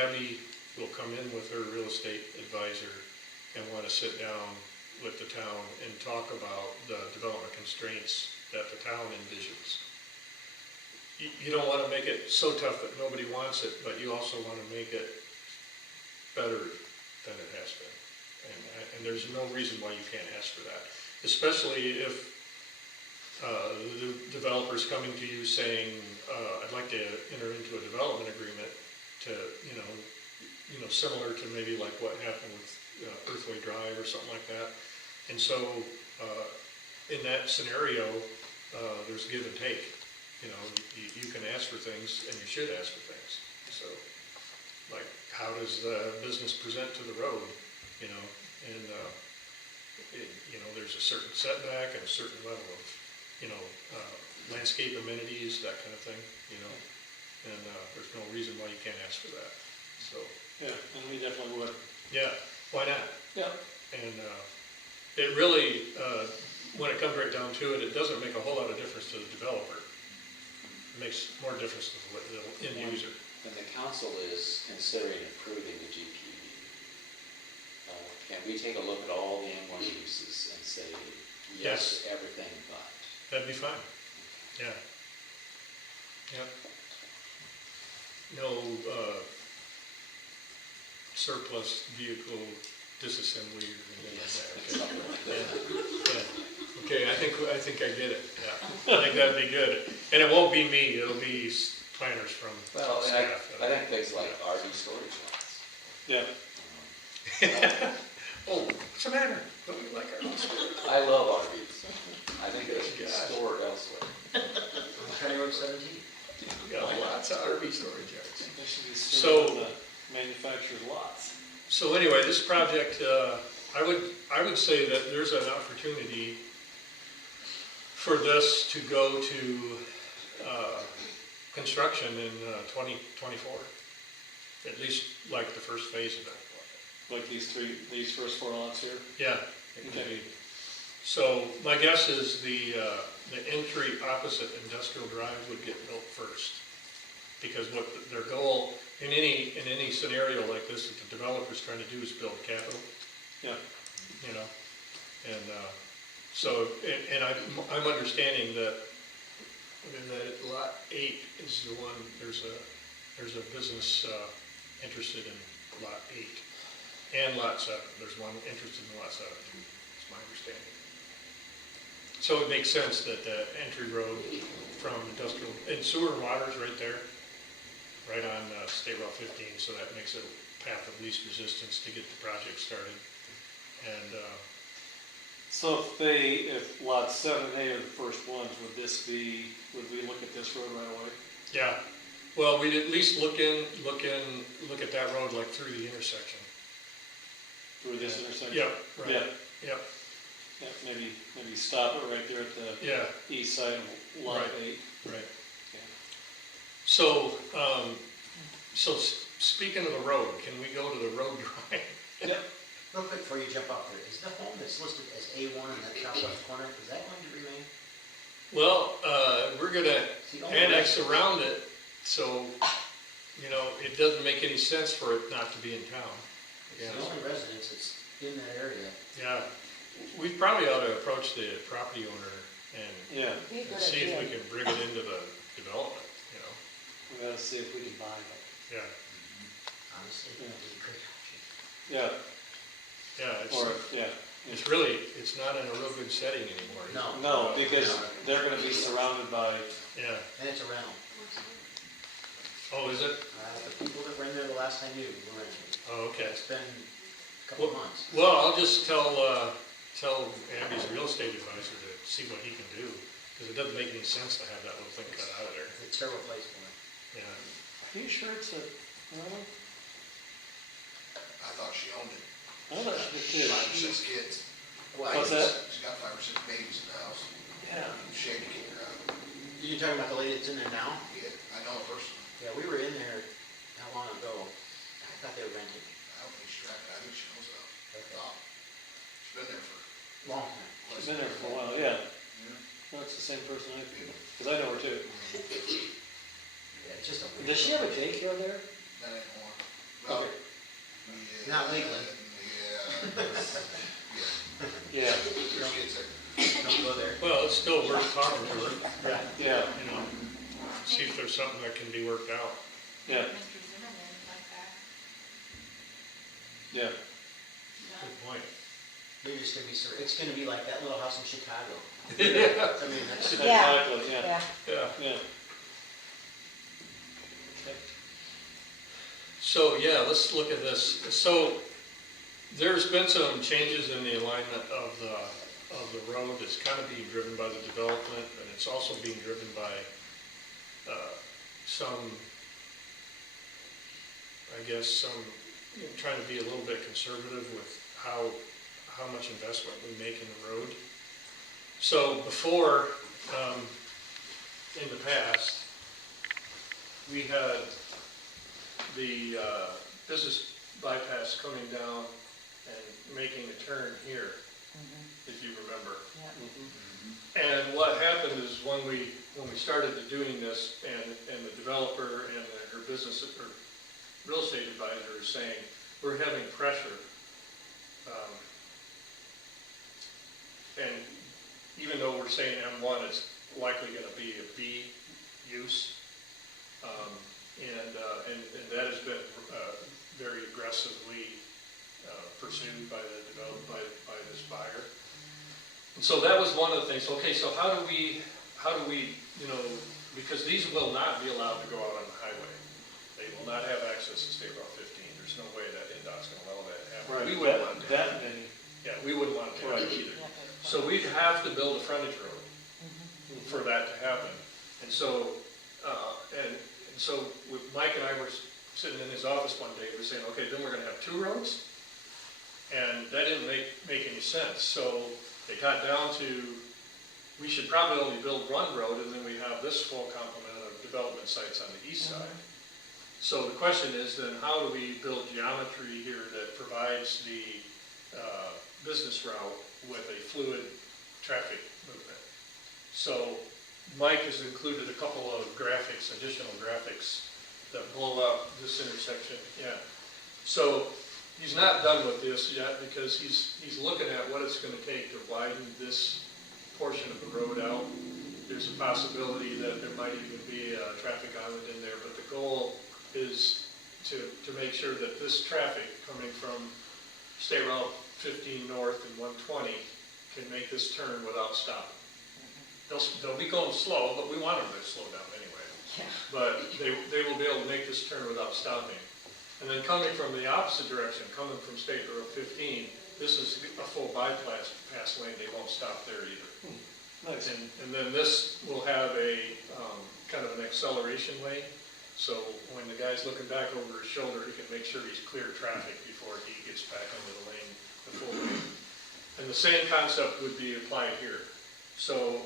Abby will come in with her real estate advisor and want to sit down with the town and talk about the development constraints that the town envisions. You don't want to make it so tough that nobody wants it, but you also want to make it better than it has been. And there's no reason why you can't ask for that, especially if the developer's coming to you saying, I'd like to enter into a development agreement to, similar to maybe like what happened with Earthway Drive or something like that. And so in that scenario, there's give and take. You can ask for things and you should ask for things. So like, how does the business present to the road, and there's a certain setback and a certain level of, landscape amenities, that kind of thing, and there's no reason why you can't ask for that, so. Yeah, and we definitely would. Yeah, why not? Yeah. And it really, when it comes right down to it, it doesn't make a whole lot of difference to the developer. It makes more difference to the end user. And the council is considering approving the GPUD. Can we take a look at all the M1 uses and say yes to everything but? That'd be fine. Yeah. Yep. No surplus vehicle disassembly or anything like that. Okay. Yeah. Okay, I think I get it. Yeah. I think that'd be good. And it won't be me, it'll be planners from Well, staff. I think things like RV storage lots. Yeah. Oh, what's the matter? Don't you like RV storage? I love RVs. I think they should be stored elsewhere. County Road 17. We got lots of RV storage yards. They should be So- stored on the manufactured lots. So anyway, this project, I would say that there's an opportunity for this to go to construction in 2024, at least like the first phase of it. Like these first 4 lots here? Yeah. Okay. So my guess is the entry opposite Industrial Drive would get built first. Because what their goal, in any scenario like this that the developer's trying to do is build capital. Yeah. And so, and I'm understanding that lot 8 is the one, there's a business interested in lot 8. And lot 7, there's one interested in lot 7, is my understanding. So it makes sense that the entry road from industrial, and sewer and water's right there, right on State Route 15, so that makes it a path of least resistance to get the project started. And So if lot 7A are the first ones, would we look at this road right away? yeah, well, we'd at least look at that road like through the intersection. Through this intersection? Yep, right. Yeah. Yep, Yeah, maybe stop it right there at the yeah, east side of lot Right. 8. right. Okay. So, speaking of the road, can we go to the road drawing? Yep. Real quick before you jump up there, is the home that's listed as A1 in that southwest corner, is that going to remain? Well, we're gonna It's the only annex residence. around it, so, it doesn't make any sense for it not to be in town. It's the only residence that's in that area. Yeah, we probably ought to approach the property owner and Yeah, Be a good see if we idea. can bring it into the development, we gotta see if we can buy it. Yeah, Honestly, Yeah. it'd be a great option. Yeah, yeah, or, yeah. it's not in a real good setting anymore. is it? No. No, because they're gonna be surrounded by, Yeah, And it's around. oh, is it? The people that were in there the last time you were in, Oh, okay. it's been a couple of months. Well, I'll just tell Abby's real estate advisor to see what he can do, because it doesn't make any sense to have that little thing cut out of there. It's a terrible place for it. Yeah, are you sure it's a, well, I thought she owned it. I thought it did. 5 or 6 kids. What's that? She's got 5 or 6 babies in the house. Yeah. Shame to kick her out. You talking about the lady that's in there now? Yeah, I know a person. Yeah, we were in there not long ago. I thought they were renting. I don't think she's trapped. I think she knows it. I thought. She's been there for. Long time. She's been there for a while, yeah. Yeah. That's the same person because I know her too. Yeah, it's just a weird. Does she have a daycare there? Not anymore. Well, Okay. yeah, Not legally. Yeah. Yeah. There's kids there. Don't go there. Well, it's still worth talking to her, Yeah. Yeah, you know, see if there's something that can be worked out. yeah, Mr. Zimmerman like that. yeah. Good point. Maybe it's gonna be like that little house in Chicago. Yeah. I mean, that's. Exactly, yeah, Yeah. Yeah. yeah. So, yeah, let's look at this. So, there's been some changes in the alignment of the road. It's kind of being driven by the development, and it's also being driven by some, I guess, trying to be a little bit conservative with how much investment we make in the road. So before, in the past, we had the business bypass coming down and making a turn here, if you remember. And what happened is when we started doing this, and the developer and her business or real estate advisor is saying, we're having pressure. And even though we're saying M1, it's likely going to be a B use. And that has been very aggressively pursued by by this buyer. And so that was one of the things. Okay, so how do we, because these will not be allowed to go out on the highway. They will not have access to State Route 15. There's no way that NDOT's going to allow that to happen. Right, We wouldn't want to. that many. Yeah, we wouldn't want to do that either. So we'd have to build a frontage road for that to happen. And so, Mike and I were sitting in his office one day, we were saying, okay, then we're gonna have 2 roads? And that didn't make any sense. So it got down to, we should probably only build 1 road, and then we have this full complement of development sites on the east side. So the question is then, how do we build geometry here that provides the business route with a fluid traffic movement? So Mike has included a couple of graphics, additional graphics that blow up this intersection. Yeah. So he's not done with this yet because he's looking at what it's going to take to widen this portion of the road out. There's a possibility that there might even be a traffic island in there, but the goal is to make sure that this traffic coming from State Route 15 north and 120 can make this turn without stopping. They'll be going slow, but we want them to slow down anyway. Yeah. But they will be able to make this turn without stopping. And then coming from the opposite direction, coming from State Road 15, this is a full bypass lane. They won't stop there either. Nice. And then this will have a kind of an acceleration lane. So when the guy's looking back over his shoulder, he can make sure he's clear traffic before he gets back into the lane, the full lane. And the same concept would be applied here. So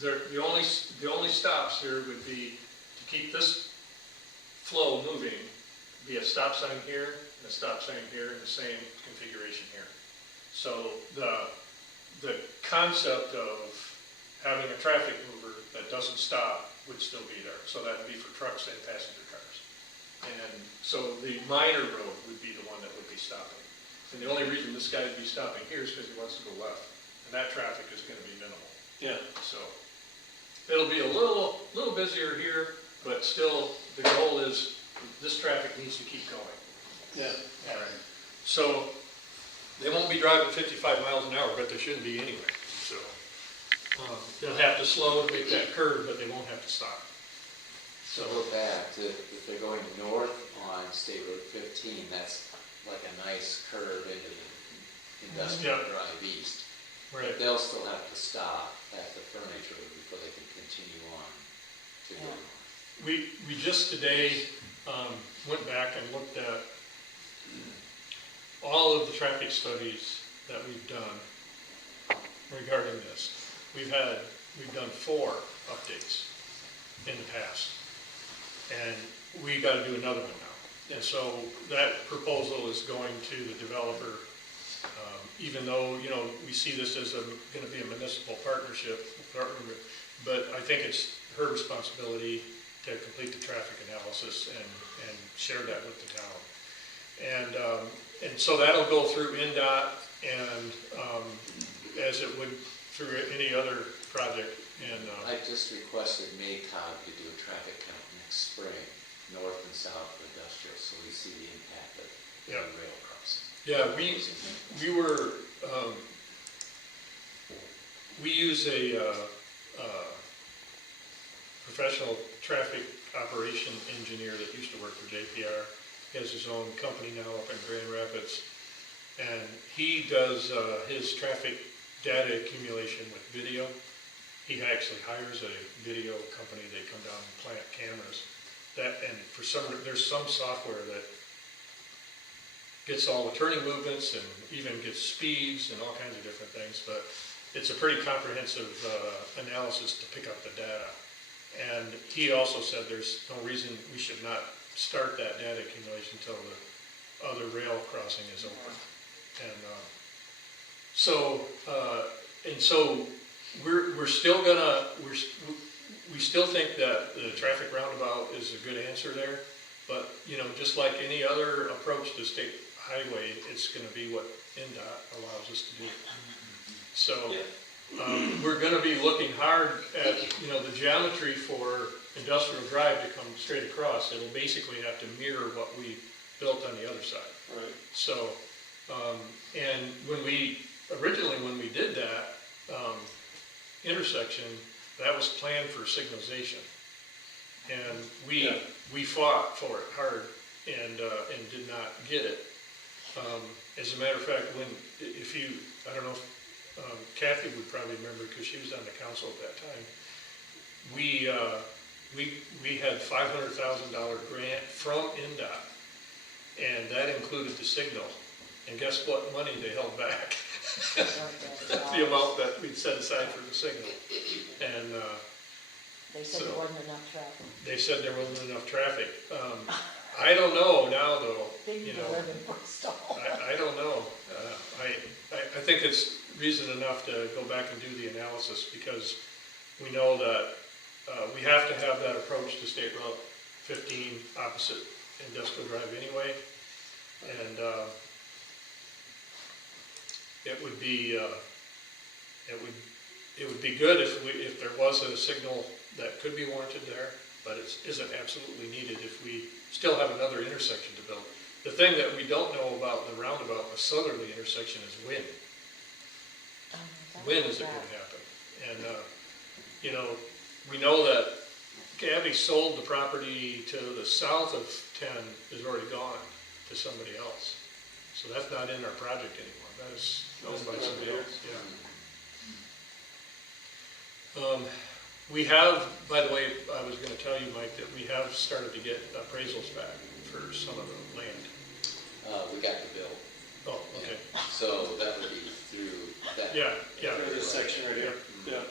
the only stops here would be to keep this flow moving, be a stop sign here and a stop sign here in the same configuration here. So the concept of having a traffic mover that doesn't stop would still be there. So that would be for trucks and passenger cars. And so the minor road would be the one that would be stopping. And the only reason this guy would be stopping here is because he wants to go left. And that traffic is going to be minimal. Yeah. So it'll be a little busier here, but still the goal is this traffic needs to keep going. Yeah. All right. So they won't be driving 55 miles an hour, but they shouldn't be anyway. So they'll have to slow to make that curve, but they won't have to stop. So go back to, if they're going north on State Road 15, that's like a nice curve into the industrial drive east. Right. But they'll still have to stop at the frontage road before they can continue on to go north. We just today went back and looked at all of the traffic studies that we've done, regarding this. We've done 4 updates in the past, and we got to do another one now. And so that proposal is going to the developer, even though, you know, we see this as going to be a municipal partnership, but I think it's her responsibility to complete the traffic analysis and share that with the town. And so that'll go through NDOT and as it would through any other project. And I just requested MACOG to do a traffic count next spring, north and south of industrial, so we see the impact of the rail crossing. Yeah, we use a professional traffic operation engineer that used to work for JPR. He has his own company now up in Grand Rapids, and he does his traffic data accumulation with video. He actually hires a video company. They come down and plant cameras. There's some software that gets all the turning movements and even gets speeds and all kinds of different things, but it's a pretty comprehensive analysis to pick up the data. And he also said there's no reason we should not start that data accumulation until the other rail crossing is open. And so we're still gonna, we still think that the traffic roundabout is a good answer there, but you know, just like any other approach to state highway, it's gonna be what NDOT allows us to do. So we're gonna be looking hard at, you know, the geometry for Industrial Drive to come straight across. It'll basically have to mirror what we built on the other side. Right. So, and when we did that intersection, that was planned for signalization. And we fought for it hard and did not get it. As a matter of fact, I don't know if Kathy would probably remember because she was on the council at that time. We had $500,000 grant from NDOT, and that included the signal. And guess what money they held back? The amount that we'd set aside for the signal. And They said there wasn't enough traffic. they said there wasn't enough traffic. I don't know now, though. They need to live in Bristol. I don't know. I think it's reason enough to go back and do the analysis because we know that we have to have that approach to State Route 15 opposite Industrial Drive anyway. And it would be good if there was a signal that could be warranted there, but it isn't absolutely needed if we still have another intersection to build. The thing that we don't know about the roundabout, the southerly intersection, is wind. When is it going to happen? And, you know, we know that Gabby sold the property to the south of 10 is already gone to somebody else. So that's not in our project anymore. That is owned by somebody else, yeah. We have, by the way, I was going to tell you, Mike, that we have started to get appraisals back for some of the land. We got the bill. Oh, okay. So that would be through that. Yeah. Through this section right here. Yeah.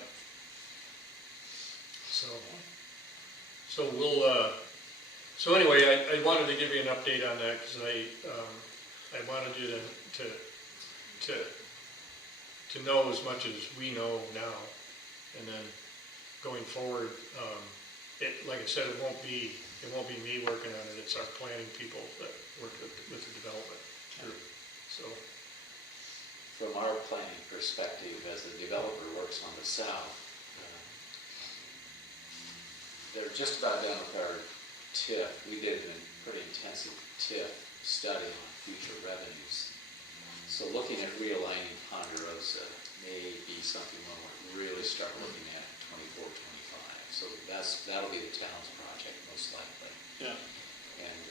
So we'll, so anyway, I wanted to give you an update on that because I wanted you to know as much as we know now, and then going forward, like I said, it won't be me working on it. It's our planning people that work with the development group. So, from our planning perspective, as the developer works on the south, they're just about done with our TIF. We did a pretty intensive TIF study on future revenues. So looking at realigning Ponderosa may be something when we really start looking at 24, 25. So that'll be the town's project most likely. Yeah. And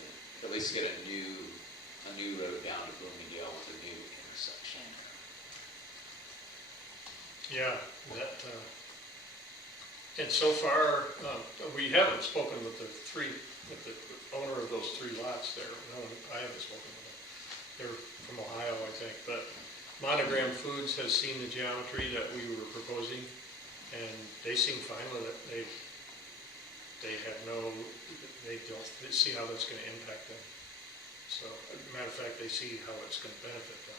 at least get a new road down to Bloomingdale with a new intersection. yeah, that, and so far, we haven't spoken with the owner of those 3 lots there. No, I haven't spoken with them. They're from Ohio, I think, but Monogram Foods has seen the geometry that we were proposing, and they seem fine with it. They don't see how that's gonna impact them. So, as a matter of fact, they see how it's gonna benefit them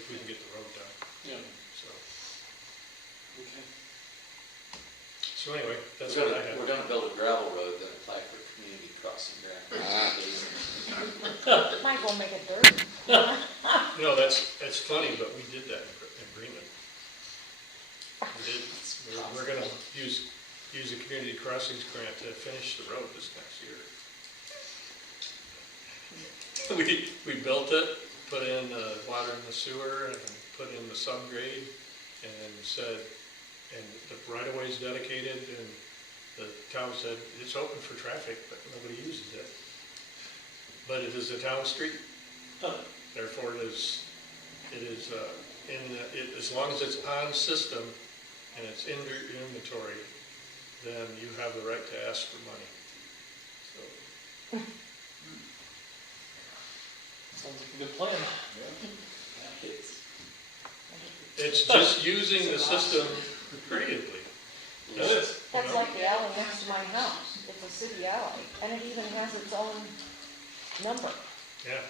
if we can get the road done, Yeah, so. okay. So anyway, that's what I have. We're gonna build a gravel road, then apply for community crossing grant. Might go make it dirty. No, that's funny, but we did that agreement. We did. We're gonna use a community crossings grant to finish the road this next year. We built it, put in the water and the sewer, and put in the subgrade, and said, and the right of way is dedicated, and the town said, it's open for traffic, but nobody uses it. But it is a town street, therefore it is as long as it's on system and it's in your inventory, then you have the right to ask for money. So, Sounds like a good plan. it's just using the system creatively. Yes. That's like the alley next to my house. It's a city alley, and it even has its own number. Yeah.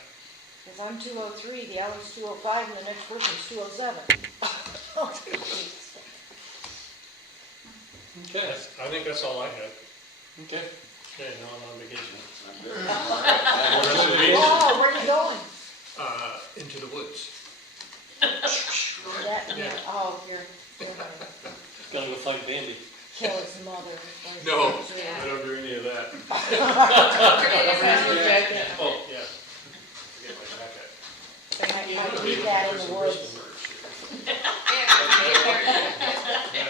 Because I'm 203, the alley's 205, and the next person's 207. Okay, I think that's all I had. okay. Okay, now I'm on vacation. I'm good. Oh, where are you going? Into the woods. Oh, you're Gonna go find Bambi. kill his mother. No, I don't do any of that. Oh, yeah. Forget my jacket. I need that in the woods. Yeah,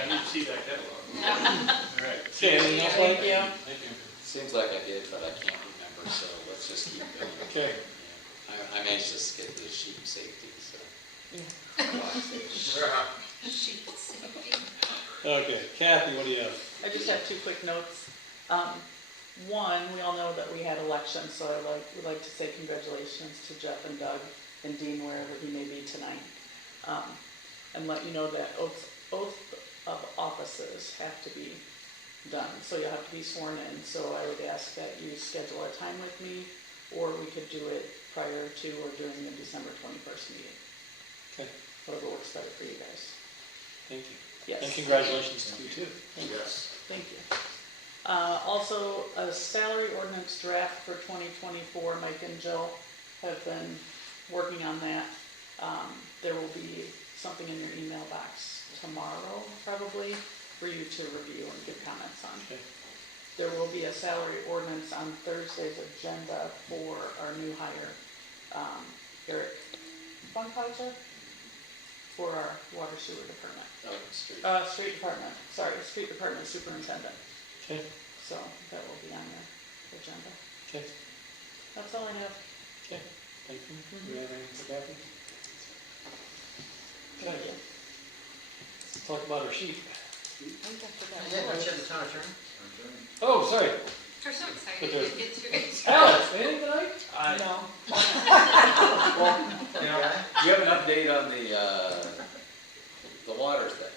I need to see that catalog. All right. Okay, anything else, Mike? Thank you. Thank you. Seems like I did, but I can't remember, so let's just keep going. Okay. Yeah. I'm anxious to get to the sheep safety, so. Okay, Kathy, what do you have? I just have 2 quick notes. One, we all know that we had elections, so would like to say congratulations to Jeff and Doug and Dean wherever he may be tonight. And let you know that oath of offices have to be done, so you'll have to be sworn in. So I would ask that you schedule a time with me, or we could do it prior to or during the December 21st meeting. Okay, Whatever works better for you guys. thank you. Yes. And congratulations to you too. Yes. Thank you. Also, a salary ordinance draft for 2024, Mike and Jill have been working on that. There will be something in your email box tomorrow, probably, for you to review and give comments on. Okay. There will be a salary ordinance on Thursday's agenda for our new hire, Eric Funkhauser, for our water sewer department. Street department superintendent. Okay, So that will be on the agenda. okay, That's all I have. okay. Thank you. Do you have anything for Kathy? Thank you. Let's talk about our sheep. Yeah, don't you have the town attorney? Oh, sorry. We're so excited to get to it. Alex, anything tonight? No. You have an update on the water thing,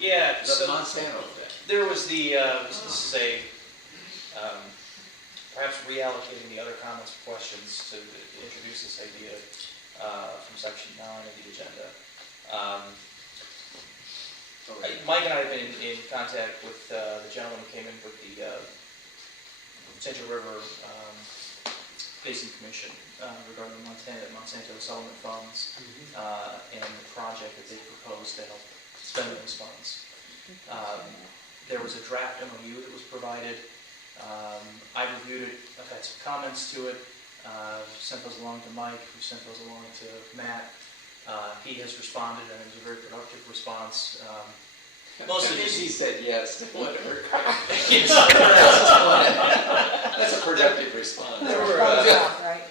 Yeah, the so Monsanto thing. there was this is a, perhaps reallocating the other comments or questions to introduce this idea from section 9 of the agenda. Mike and I have been in contact with the gentleman who came in with the Central River Basin Commission regarding the Monsanto settlement funds and the project that they proposed to help spend those funds. There was a draft MOU that was provided. I reviewed it, I've had some comments to it, sent those along to Mike, who sent those along to Matt. He has responded, and it was a very productive response. Most of He these, said yes to whatever. That's a productive response. there were, Right?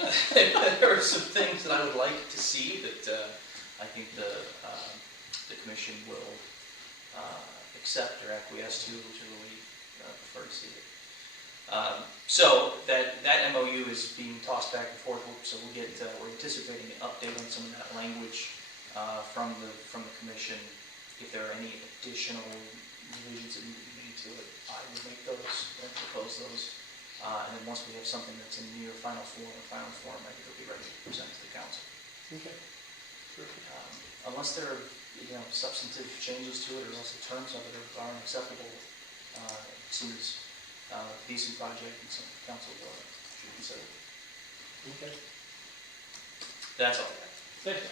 there are some things that I would like to see that I think the commission will accept or acquiesce to, which I really prefer to see it. So that MOU is being tossed back and forth, so we're anticipating an update on some of that language from the commission. If there are any additional revisions that need to be made to it, I will make those and propose those. And then once we have something that's in near final form, I think it'll be ready to present to the council. Okay. Terrific. Unless there are, substantive changes to it, or else the terms of it are unacceptable, it seems a decent project and something the council should consider. Okay. That's all. Thank you.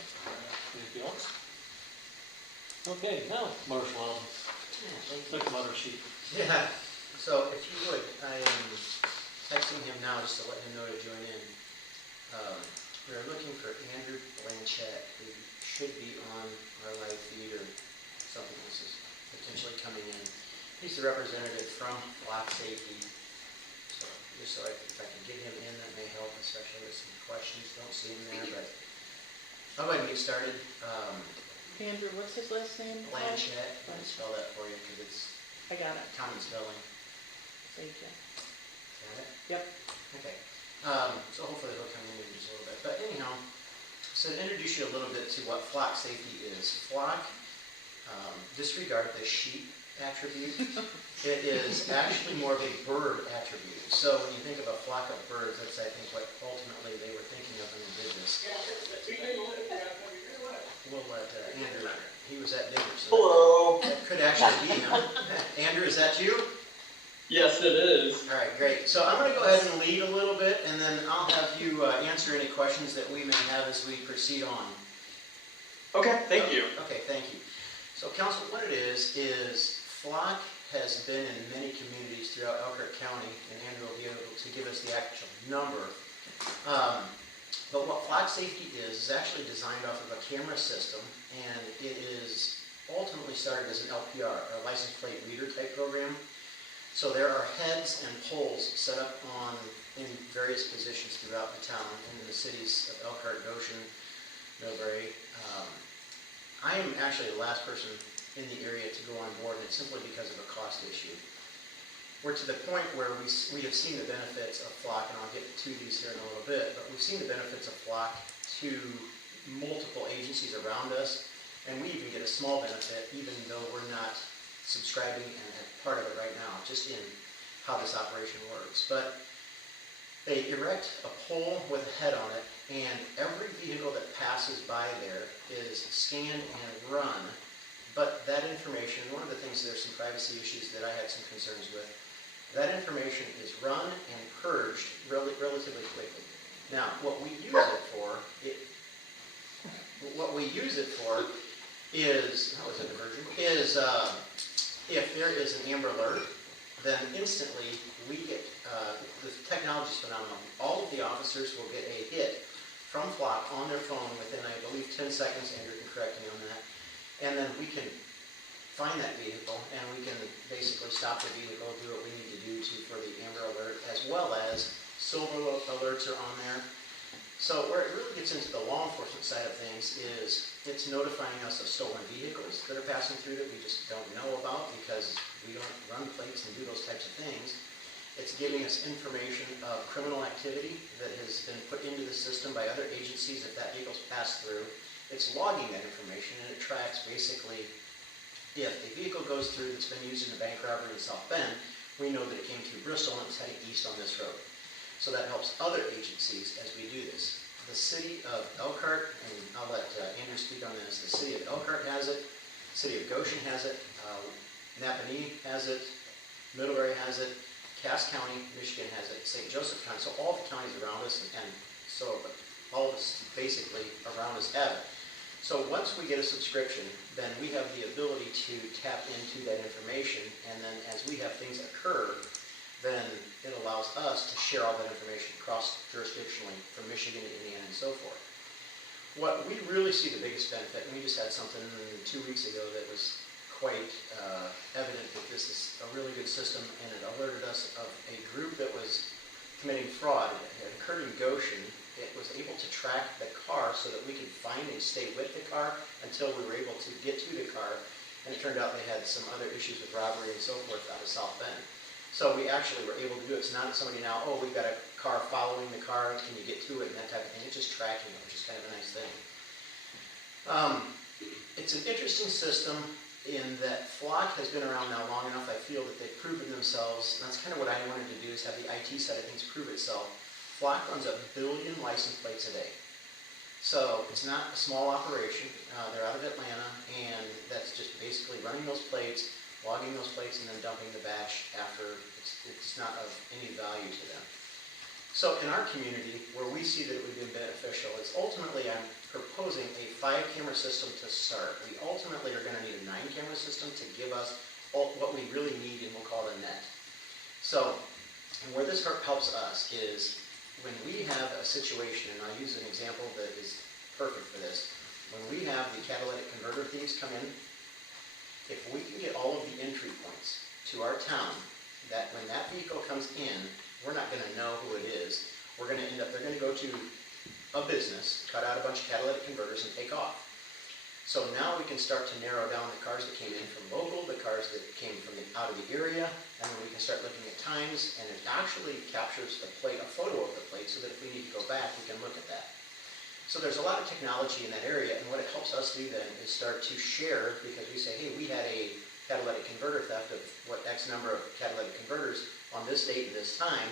Anything else? Okay, now, Marshall, take the letter sheet. Yeah, so if you would, I am texting him now just to let him know to join in. We are looking for Andrew Blanchett, who should be on our live feed or something else is potentially coming in. He's the representative from Block Safety. So just so if I can get him in, that may help, especially with some questions. Don't see him there, but I'll go ahead and get started. Andrew, what's his last name? Blanchett, let me spell that for you because it's I got it. common spelling. Thank you. Got it? Yep. Okay. So hopefully he'll come in just a little bit. But anyhow, so to introduce you a little bit to what flock safety is. Flock, disregard the sheep attribute. It is actually more of a bird attribute. So when you think of a flock of birds, that's I think what ultimately they were thinking of when they did this. We'll let Andrew, he was at dinner, so Hello. that could actually be him. Andrew, is that you? Yes, it is. All right, great. So I'm going to go ahead and lead a little bit, and then I'll have you answer any questions that we may have as we proceed on. Okay, thank you. Okay, thank you. So council, what it is flock has been in many communities throughout Elkhart County, and Andrew will be able to give us the actual number. But what flock safety is actually designed off of a camera system, and it is ultimately started as an LPR, a license plate reader type program. So there are heads and poles set up in various positions throughout the town, in the cities of Elkhart, Goshen, Millbrae. I am actually the last person in the area to go on board, and it's simply because of a cost issue. We're to the point where we have seen the benefits of flock, and I'll get to these here in a little bit, but we've seen the benefits of flock to multiple agencies around us, and we even get a small benefit even though we're not subscribing and part of it right now, just in how this operation works. But they erect a pole with a head on it, and every vehicle that passes by there is scanned and run. But that information, one of the things, there's some privacy issues that I had some concerns with, that information is run and purged relatively quickly. Now, what we use it for is, how is it diversion? Is if there is an Amber Alert, then instantly we get, the technology is phenomenal. All of the officers will get a hit from flock on their phone within, I believe, 10 seconds, Andrew can correct me on that. And then we can find that vehicle, and we can basically stop the vehicle, do what we need to do for the Amber Alert, as well as silver alerts are on there. So where it really gets into the law enforcement side of things is it's notifying us of stolen vehicles that are passing through that we just don't know about because we don't run plates and do those types of things. It's giving us information of criminal activity that has been put into the system by other agencies if that vehicle's passed through. It's logging that information, and it tracks basically if a vehicle goes through that's been used in a bank robbery in South Bend, we know that it came through Bristol and it's heading east on this road. So that helps other agencies as we do this. The city of Elkhart, and I'll let Andrew speak on this, the city of Elkhart has it, the city of Goshen has it, Napanee has it, Middlebury has it, Cass County, Michigan has it, St. Joseph County, so all the counties around us, and so all of us basically around us have it. So once we get a subscription, then we have the ability to tap into that information, and then as we have things occur, then it allows us to share all that information cross-jurisdictionally from Michigan to Indiana and so forth. What we really see the biggest benefit, and we just had something 2 weeks ago that was quite evident that this is a really good system, and it alerted us of a group that was committing fraud. It occurred in Goshen. It was able to track the car so that we could find and stay with the car until we were able to get to the car. And it turned out they had some other issues with robbery and so forth out of South Bend. So we actually were able to do it. It's not somebody now, oh, we've got a car following the car, can you get to it, and that type of thing. It's just tracking it, which is kind of a nice thing. It's an interesting system in that Flock has been around now long enough, I feel that they've proven themselves, and that's kind of what I wanted to do, is have the IT side of things prove itself. Flock runs 1 billion license plates a day. So it's not a small operation. They're out of Atlanta, and that's just basically running those plates, logging those plates, and then dumping the batch after it's not of any value to them. So in our community, where we see that it would be beneficial, is ultimately I'm proposing a 5-camera system to start. We ultimately are going to need a 9-camera system to give us what we really need, and we'll call it a net. So, and where this helps us is when we have a situation, and I'll use an example that is perfect for this. When we have the catalytic converter thieves come in, if we can get all of the entry points to our town, that when that vehicle comes in, we're not going to know who it is. We're going to end up, they're going to go to a business, cut out a bunch of catalytic converters, and take off. So now we can start to narrow down the cars that came in from local, the cars that came from out of the area, and then we can start looking at times, and it actually captures the plate, a photo of the plate, so that if we need to go back, we can look at that. So there's a lot of technology in that area, and what it helps us do then is start to share, because we say, hey, we had a catalytic converter theft of what X number of catalytic converters on this date and this time.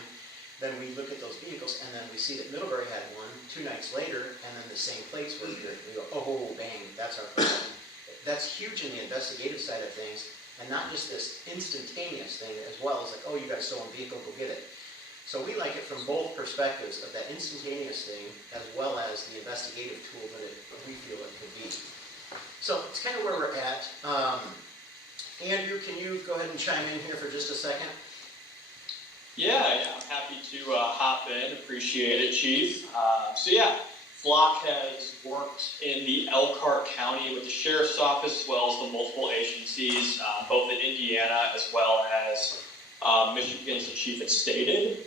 Then we look at those vehicles, and then we see that Middlebury had one 2 nights later, and then the same plates were here. We go, oh, bang, that's our problem. That's huge in the investigative side of things, and not just this instantaneous thing, as well as like, oh, you got a stolen vehicle, go get it. So we like it from both perspectives of that instantaneous thing, as well as the investigative tool that we feel it could be. So it's kind of where we're at. Andrew, can you go ahead and chime in here for just a second? Yeah, I'm happy to hop in. Appreciate it, Chief. Flock has worked in the Elkhart County with the Sheriff's Office as well as the multiple agencies, both in Indiana as well as Michigan, as the Chief had stated.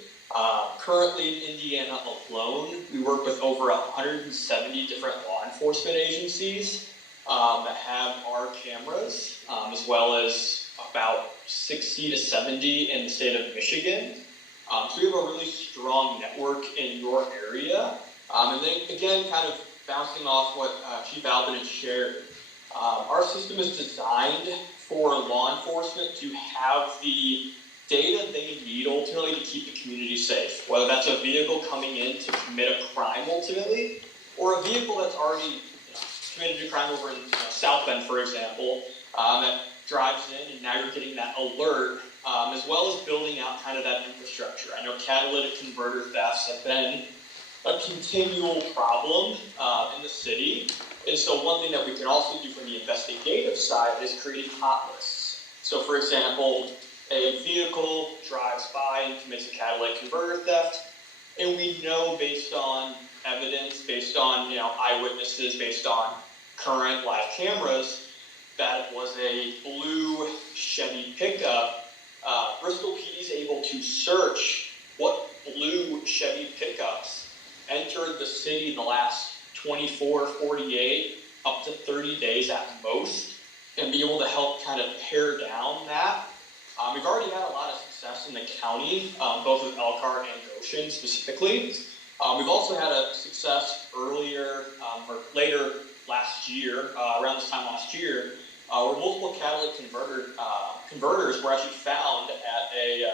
Currently in Indiana alone, we work with over 170 different law enforcement agencies that have our cameras, as well as about 60 to 70 in the state of Michigan. So we have a really strong network in your area. And then again, kind of bouncing off what Chief Albin had shared, our system is designed for law enforcement to have the data they need ultimately to keep the community safe, whether that's a vehicle coming in to commit a crime ultimately, or a vehicle that's already committed a crime over in South Bend, for example, that drives in, and now you're getting that alert, as well as building out kind of that infrastructure. I know catalytic converter thefts have been a continual problem in the city, and so one thing that we can also do from the investigative side is creating hot lists. So for example, a vehicle drives by and commits a catalytic converter theft, and we know based on evidence, based on eyewitnesses, based on current live cameras, that it was a blue Chevy pickup. Bristol PD is able to search what blue Chevy pickups entered the city in the last 24, 48, up to 30 days at most, and be able to help kind of pare down that. We've already had a lot of success in the county, both with Elkhart and Goshen specifically. We've also had a success earlier or later last year, around this time last year, where multiple catalytic converters were actually found at a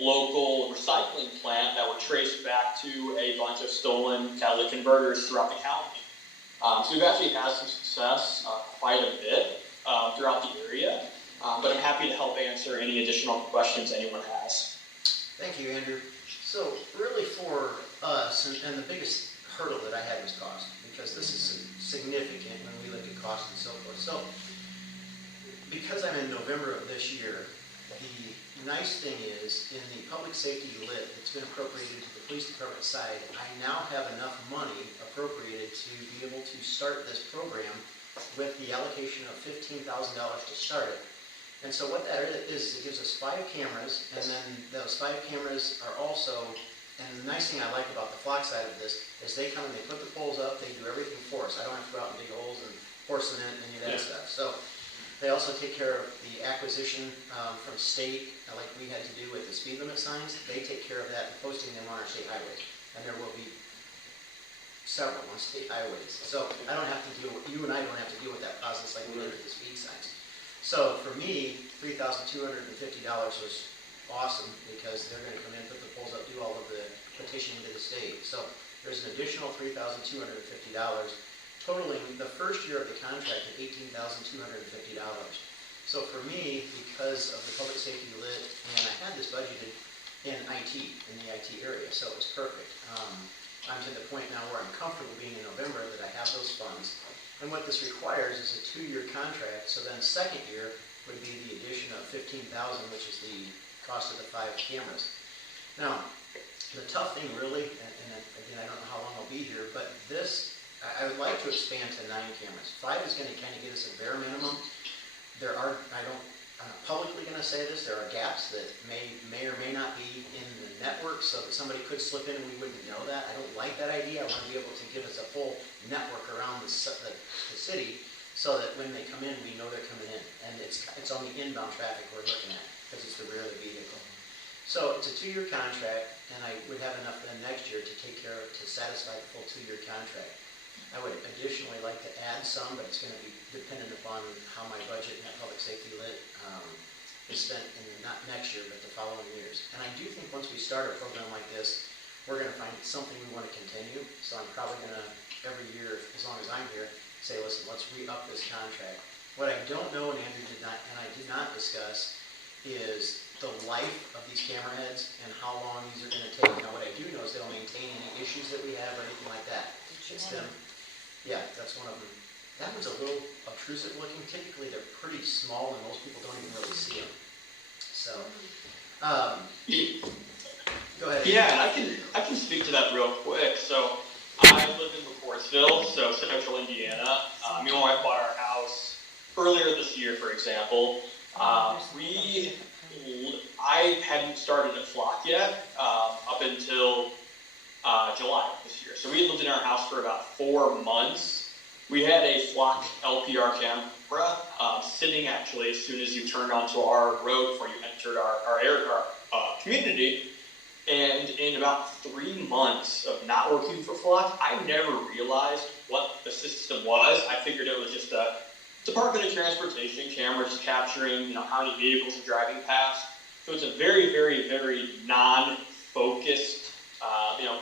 local recycling plant that were traced back to a bunch of stolen catalytic converters throughout the county. So we've actually had some success quite a bit throughout the area, but I'm happy to help answer any additional questions anyone has. Thank you, Andrew. So really for us, and the biggest hurdle that I had was cost, because this is significant when we look at cost and so forth. So because I'm in November of this year, the nice thing is in the public safety lit that's been appropriated to the police department side, I now have enough money appropriated to be able to start this program with the allocation of $15,000 to start it. And so what that is, it gives us 5 cameras, and then those 5 cameras are also, and the nice thing I like about the Flock side of this is they come and they put the poles up, they do everything for us. I don't have to go out and dig holes and porcelain and any of that stuff. So they also take care of the acquisition from state, like we had to do with the speed limit signs. They take care of that and posting them on our state highways. And there will be several on state highways. So I don't have to deal with, you and I don't have to deal with that process like we did with the speed signs. So for me, $3,250 was awesome because they're gonna come in, put the poles up, do all of the petitioning to the state. So there's an additional $3,250, totaling the first year of the contract at $18,250. So for me, because of the public safety lit, and I had this budgeted in IT, in the IT area, so it was perfect. I'm to the point now where I'm comfortable being in November that I have those funds. And what this requires is a 2-year contract, so then second year would be the addition of $15,000, which is the cost of the 5 cameras. Now, the tough thing really, and again, I don't know how long I'll be here, but this, I would like to expand to 9 cameras. 5 is going to kind of get us a bare minimum. There are, I'm not publicly going to say this, there are gaps that may or may not be in the network so that somebody could slip in and we wouldn't know that. I don't like that idea. I want to be able to give us a full network around the city so that when they come in, we know they're coming in. And it's on the inbound traffic we're looking at because it's the rear of the vehicle. So it's a 2-year contract, and I would have enough then next year to take care of, to satisfy the full 2-year contract. I would additionally like to add some, but it's going to be dependent upon how my budget and public safety lit is spent in not next year, but the following years. And I do think once we start a program like this, we're going to find something we want to continue. So I'm probably going to, every year, as long as I'm here, say, listen, let's re-up this contract. What I don't know, and Andrew did not, and I did not discuss, is the life of these camera heads and how long these are going to take. Now, what I do know is they'll maintain any issues that we have or anything like that. It's them. Yeah, that's one of them. That one's a little obtrusive looking. Typically, they're pretty small and most people don't even really see them. So, go ahead. Yeah, I can speak to that real quick. So, I live in LaPorteville, so central Indiana. Me and my wife bought our house earlier this year, for example. I hadn't started a flock yet up until July this year. So we had lived in our house for about 4 months. We had a flock LPR camera sitting actually as soon as you turned onto our road before you entered our community. And in about 3 months of not working for flock, I never realized what the system was. I figured it was just a Department of Transportation cameras capturing, how many vehicles are driving past. So it's a very, very, very non-focused,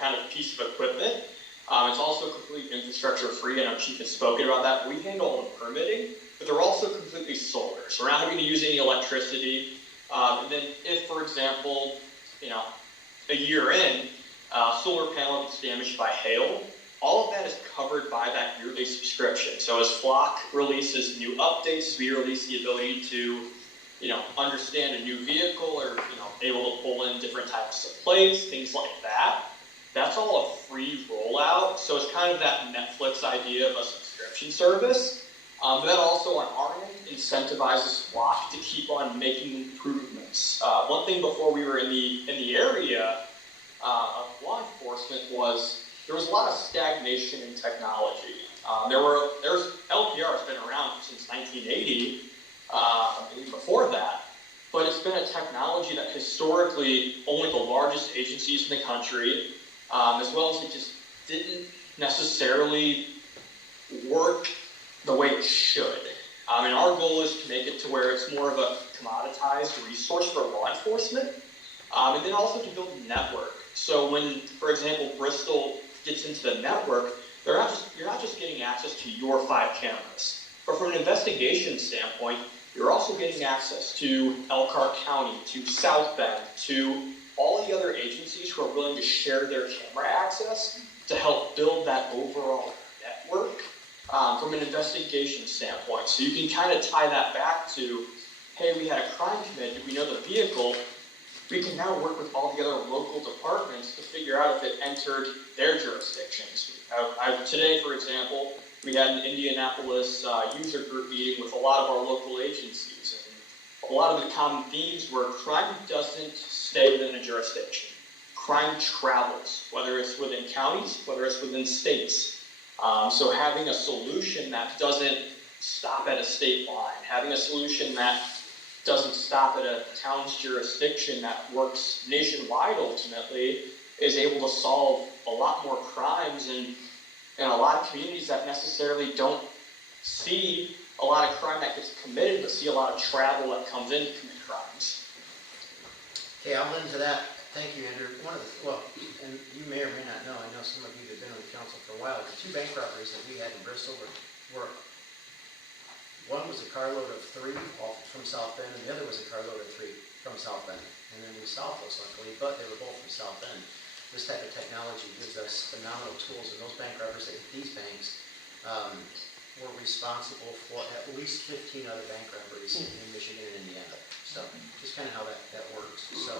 kind of piece of equipment. It's also completely infrastructure free. I know Chief has spoken about that. We handle all the permitting, but they're also completely solar. So we're not having to use any electricity. And then if, for example, a year in, solar panel gets damaged by hail, all of that is covered by that yearly subscription. So as Flock releases new updates, we release the ability to, understand a new vehicle or, able to pull in different types of plates, things like that. That's all a free rollout. So it's kind of that Netflix idea of a subscription service. But that also on our end incentivizes Flock to keep on making improvements. One thing before we were in the area of law enforcement was there was a lot of stagnation in technology. There's LPR has been around since 1980, even before that, but it's been a technology that historically only the largest agencies in the country, as well as it just didn't necessarily work the way it should. And our goal is to make it to where it's more of a commoditized resource for law enforcement, and then also to build a network. So when, for example, Bristol gets into the network, you're not just getting access to your 5 cameras, but from an investigation standpoint, you're also getting access to Elkhart County, to South Bend, to all the other agencies who are willing to share their camera access to help build that overall network from an investigation standpoint. So you can kind of tie that back to, hey, we had a crime committed, we know the vehicle, we can now work with all the other local departments to figure out if it entered their jurisdictions. Today, for example, we had an Indianapolis user group meeting with a lot of our local agencies. And a lot of the common themes were crime doesn't stay within a jurisdiction. Crime travels, whether it's within counties, whether it's within states. So having a solution that doesn't stop at a state line, having a solution that doesn't stop at a town's jurisdiction that works nationwide ultimately, is able to solve a lot more crimes and in a lot of communities that necessarily don't see a lot of crime that gets committed, but see a lot of travel that comes in to commit crimes. Okay, I'll lend to that. Thank you, Andrew. And you may or may not know, I know some of you that have been on the council for a while, the 2 bank robberies that we had in Bristol were one was a carload of 3 all from South Bend, and the other was a carload of 3 from South Bend. And then we solved those luckily, but they were both from South Bend. This type of technology gives us phenomenal tools, and those bank robbers at these banks were responsible for at least 15 other bank robberies in Michigan and Indiana. So just kind of how that works. So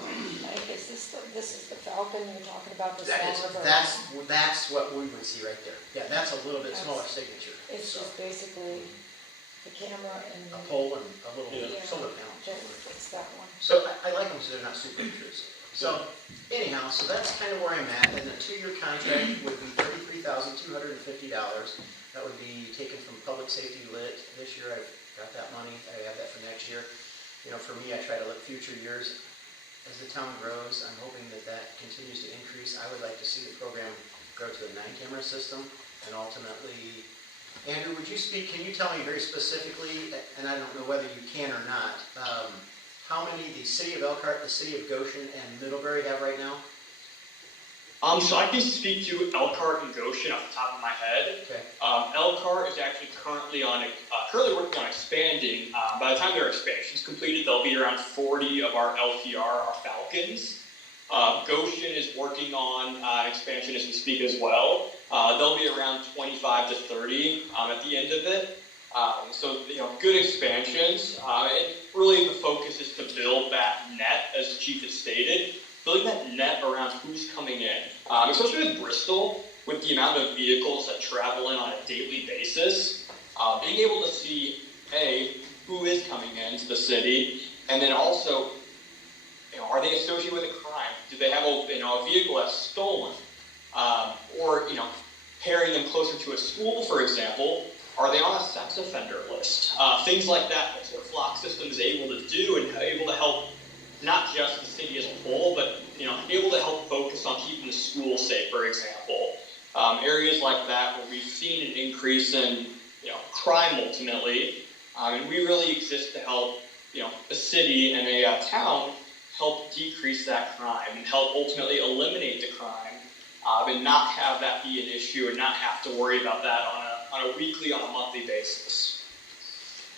Mike, is this is the Falcon you're talking about, the that is, smaller version? that's what we would see right there. Yeah, that's a little bit smaller signature. It's So, just basically the camera and a pole and a little Yeah. solar panel. it's that one. So I like them because they're not super intrusive. So anyhow, so that's kind of where I'm at. And the 2-year contract would be $33,250. That would be taken from public safety lit. This year I've got that money. I have that for next year. You know, for me, I try to look future years. As the town grows, I'm hoping that continues to increase. I would like to see the program grow to a 9-camera system, and ultimately, Andrew, would you speak, can you tell me very specifically, and I don't know whether you can or not, how many the city of Elkhart, the city of Goshen, and Middlebury have right now? So I can speak to Elkhart and Goshen off the top of my head. Okay. Elkhart is actually currently working on expanding. By the time their expansion is completed, there'll be around 40 of our LPR, our Falcons. Goshen is working on expansion as we speak as well. There'll be around 25 to 30 at the end of it. So, good expansions. And really the focus is to build that net, as the chief has stated, building that net around who's coming in. Especially with Bristol, with the amount of vehicles that travel in on a daily basis, being able to see, who is coming into the city, and then also, are they associated with a crime? Do they have a vehicle that's stolen? Or, pairing them closer to a school, for example, are they on a sex offender list? Things like that. That's what Flock System is able to do and able to help not just the city as a whole, but able to help focus on keeping the school safe, for example. Areas like that where we've seen an increase in crime ultimately, and we really exist to help a city and a town help decrease that crime and help ultimately eliminate the crime, and not have that be an issue and not have to worry about that on a weekly, on a monthly basis.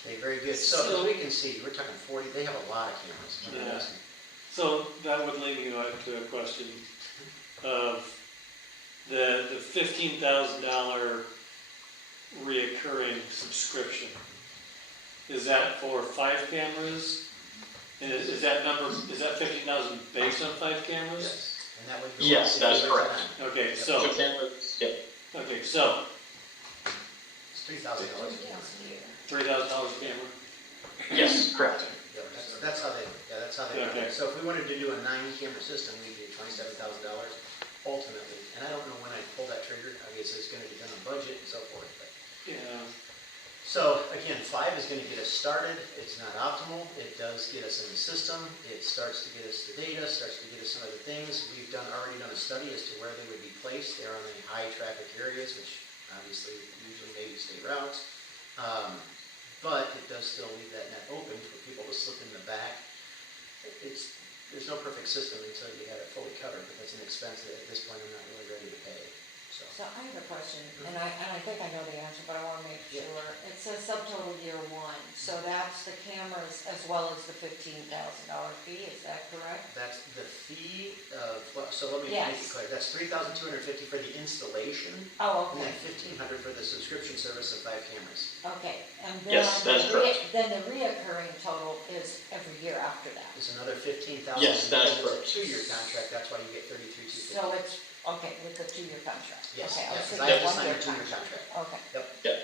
Okay, very good. So as we can see, we're talking 40, they have a lot of cameras. Yeah. So that would lead me to a question of the $15,000 reoccurring subscription. Is that for 5 cameras? And is that 15,000 based on 5 cameras? Yes. And that would go Yes, up that is to correct. Okay, So so, cameras, yep. okay, so, It's $3,000 a year. $3,000 a camera? Yes, correct. Yeah, that's how they run Okay. it. So if we wanted to do a 9-camera system, we'd be $27,000 ultimately. And I don't know when I pull that trigger. I guess it's going to depend on budget and so forth. But. Yeah. So again, 5 is going to get us started. It's not optimal. It does get us in the system. It starts to get us the data, starts to get us some other things. We've already done a study as to where they would be placed. They're on the high traffic areas, which obviously usually maybe state routes. But it does still leave that net open for people to slip in the back. There's no perfect system until you have it fully covered, but that's an expense that at this point I'm not really ready to pay. So I have a question, and I think I know the answer, but I want to make sure. It says subtotal year 1, so that's the cameras as well as the $15,000 fee, is that correct? That's the fee of, so let me make it clear. That's $3,250 for the installation, Oh, and okay, then $1,500 for the subscription service of 5 cameras. okay. And Yes, that's correct. then the reoccurring total is every year after that. It's another $15,000. Yes, that's because correct. It's a 2-year contract, that's why you get $33,250. So it's, okay, with the 2-year contract. Yes, Okay, I was yes, thinking I have to sign a 1-year 2-year contract. contract. Okay.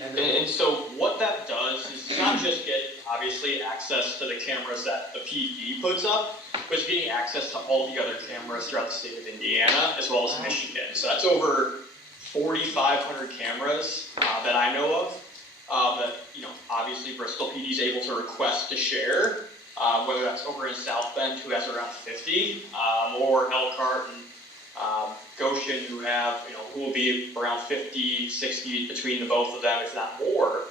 And And so what that does is not just get, obviously, access to the cameras that the PD puts up, but it's getting access to all the other cameras throughout the state of Indiana, as well as Michigan. So that's over 4,500 cameras that I know of, that, obviously Bristol PD is able to request to share, whether that's over in South Bend, who has around 50, or Elkhart and Goshen, who will be around 50, 60 between the both of them, if not more,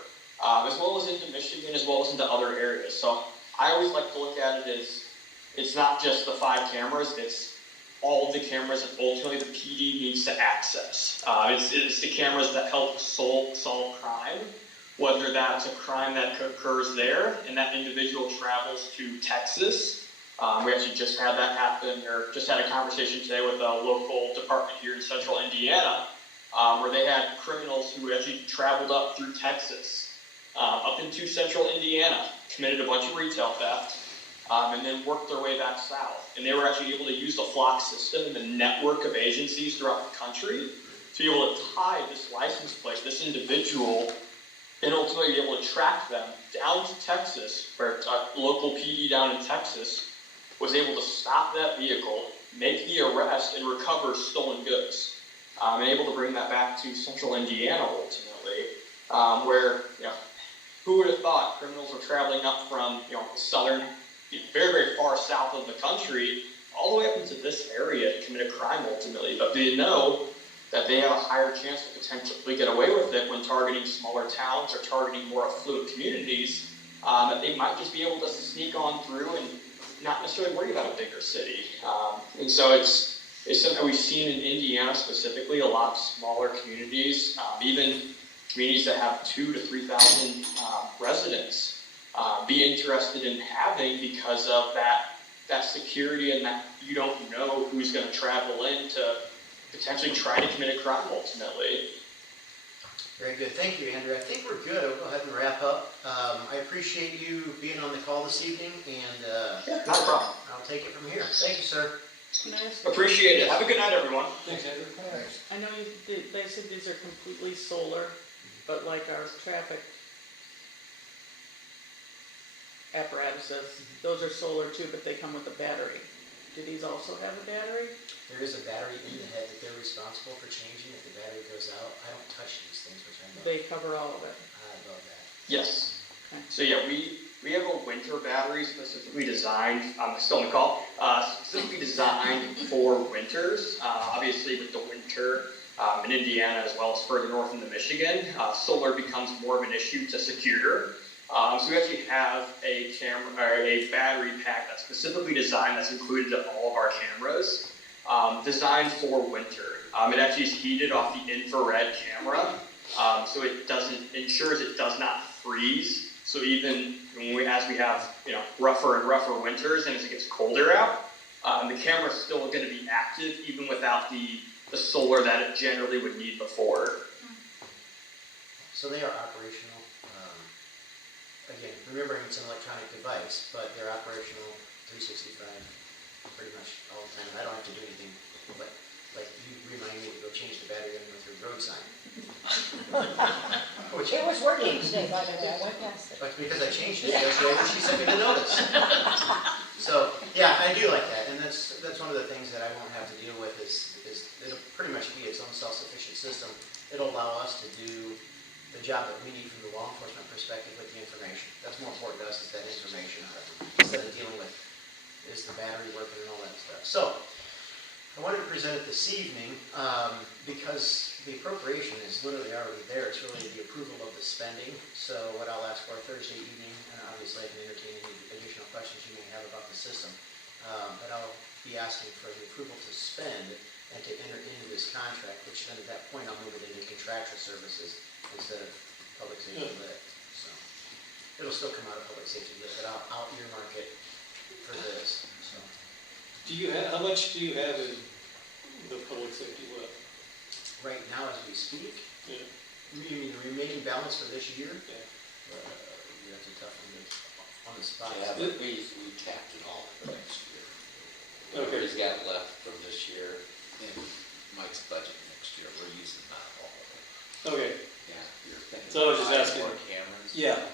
as well as into Michigan, as well as into other areas. So I always like to look at it as it's not just the 5 cameras, it's all of the cameras that ultimately the PD needs to access. It's the cameras that help solve crime, whether that's a crime that occurs there and that individual travels to Texas. We actually just had that happen, or just had a conversation today with a local department here in central Indiana, where they had criminals who actually traveled up through Texas, up into central Indiana, committed a bunch of retail theft, and then worked their way back south. And they were actually able to use the flock system and the network of agencies throughout the country to be able to tie this license plate, this individual, and ultimately be able to track them down to Texas, where a local PD down in Texas was able to stop that vehicle, make the arrest, and recover stolen goods. And able to bring that back to central Indiana ultimately, where, who would have thought criminals were traveling up from, southern, very, very far south of the country, all the way up into this area to commit a crime ultimately. But they know that they have a higher chance to potentially get away with it when targeting smaller towns or targeting more affluent communities, that they might just be able to sneak on through and not necessarily worry about a bigger city. And so it's something we've seen in Indiana specifically, a lot of smaller communities, even communities that have 2,000 to 3,000 residents, be interested in having because of that security and that you don't know who's going to travel in to potentially try to commit a crime ultimately. Very good. Thank you, Andrew. I think we're good. We'll go ahead and wrap up. I appreciate you being on the call this evening, and Yeah, not a problem. I'll take it from here. Thank you, sir. Can I ask? Appreciate it. Have a good night, everyone. Thanks, Andrew. Thanks. I know they said these are completely solar, but like our traffic apparatuses, those are solar too, but they come with a battery. Do these also have a battery? There is a battery in the head that they're responsible for changing if the battery goes out. I don't touch these things, which I know. They cover all of it. I love that. Yes. Okay. So yeah, we have a winter battery specifically designed, I'm still on the call, specifically designed for winters. Obviously with the winter in Indiana as well as further north into Michigan, solar becomes more of an issue to secure. So we actually have a battery pack that's specifically designed, that's included in all of our cameras, designed for winter. It actually is heated off the infrared camera, so ensures it does not freeze. So even as we have rougher and rougher winters and as it gets colder out, the camera's still going to be active even without the solar that it generally would need before. So they are operational. Again, remembering it's an electronic device, but they're operational 365 pretty much all the time. I don't have to do anything, but like you remind me to go change the battery on the road sign. It was working today, by the way, I went past it. But because I changed it yesterday, she sent me the notice. So, yeah, I do like that, and that's one of the things that I won't have to deal with is it'll pretty much be its own self-sufficient system. It'll allow us to do the job that we need from the law enforcement perspective with the information. That's more important to us is that information instead of dealing with is the battery working and all that stuff. So, I wanted to present it this evening because the appropriation is literally already there. It's really the approval of the spending. So what I'll ask for Thursday evening, and obviously I can entertain any additional questions you may have about the system, but I'll be asking for the approval to spend and to enter into this contract, which then at that point I'll move it into contractual services instead of public safety lit. So it'll still come out of public safety lit, but I'll earmark it for this. So. How much do you have in the public safety lit? Right now, as we speak, Yeah. you mean the remaining balance for this year? Yeah. That's a tough one on the spot. Yeah, but we tapped it all for next year. Okay. Whatever's got left from this year in Mike's budget next year, we're using not all of it. Okay. Yeah, you're thinking. So I was just buying asking. more cameras? Yeah.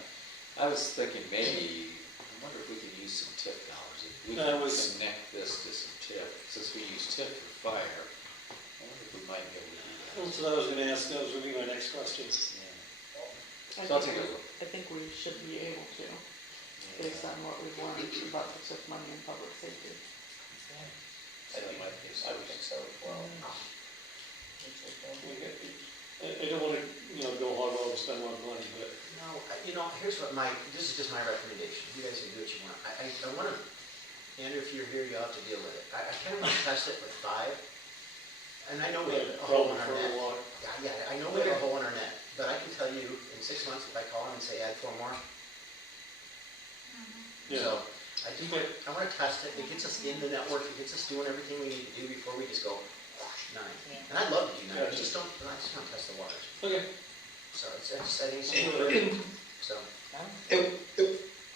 I was thinking maybe, I wonder if we could use some tip dollars. If we That could was- connect this to some tip, since we use tip for fire, I wonder if we might be able to do that. That's what I was gonna ask, that was gonna be my next question. Yeah. So I'll take a look. I think we should be able to, based on what we've learned about the TIP money in public safety. I would think so as well. I don't wanna, go hog wild and spend a lot of money, but No, here's what this is just my recommendation. You guys can do what you want. I want to, Andrew, if you're here, you'll have to deal with it. I kind of want to test it with 5. And I know we have a hole in our net. Yeah, I know we have a hole in our net. But I can tell you, in 6 months, if I call them and say, add 4 more. Yeah. So, I want to test it. It gets us in the network. It gets us doing everything we need to do before we just go, whoosh, 9. And I'd love to do 9. I just want to test the waters. okay. So, I think it's so.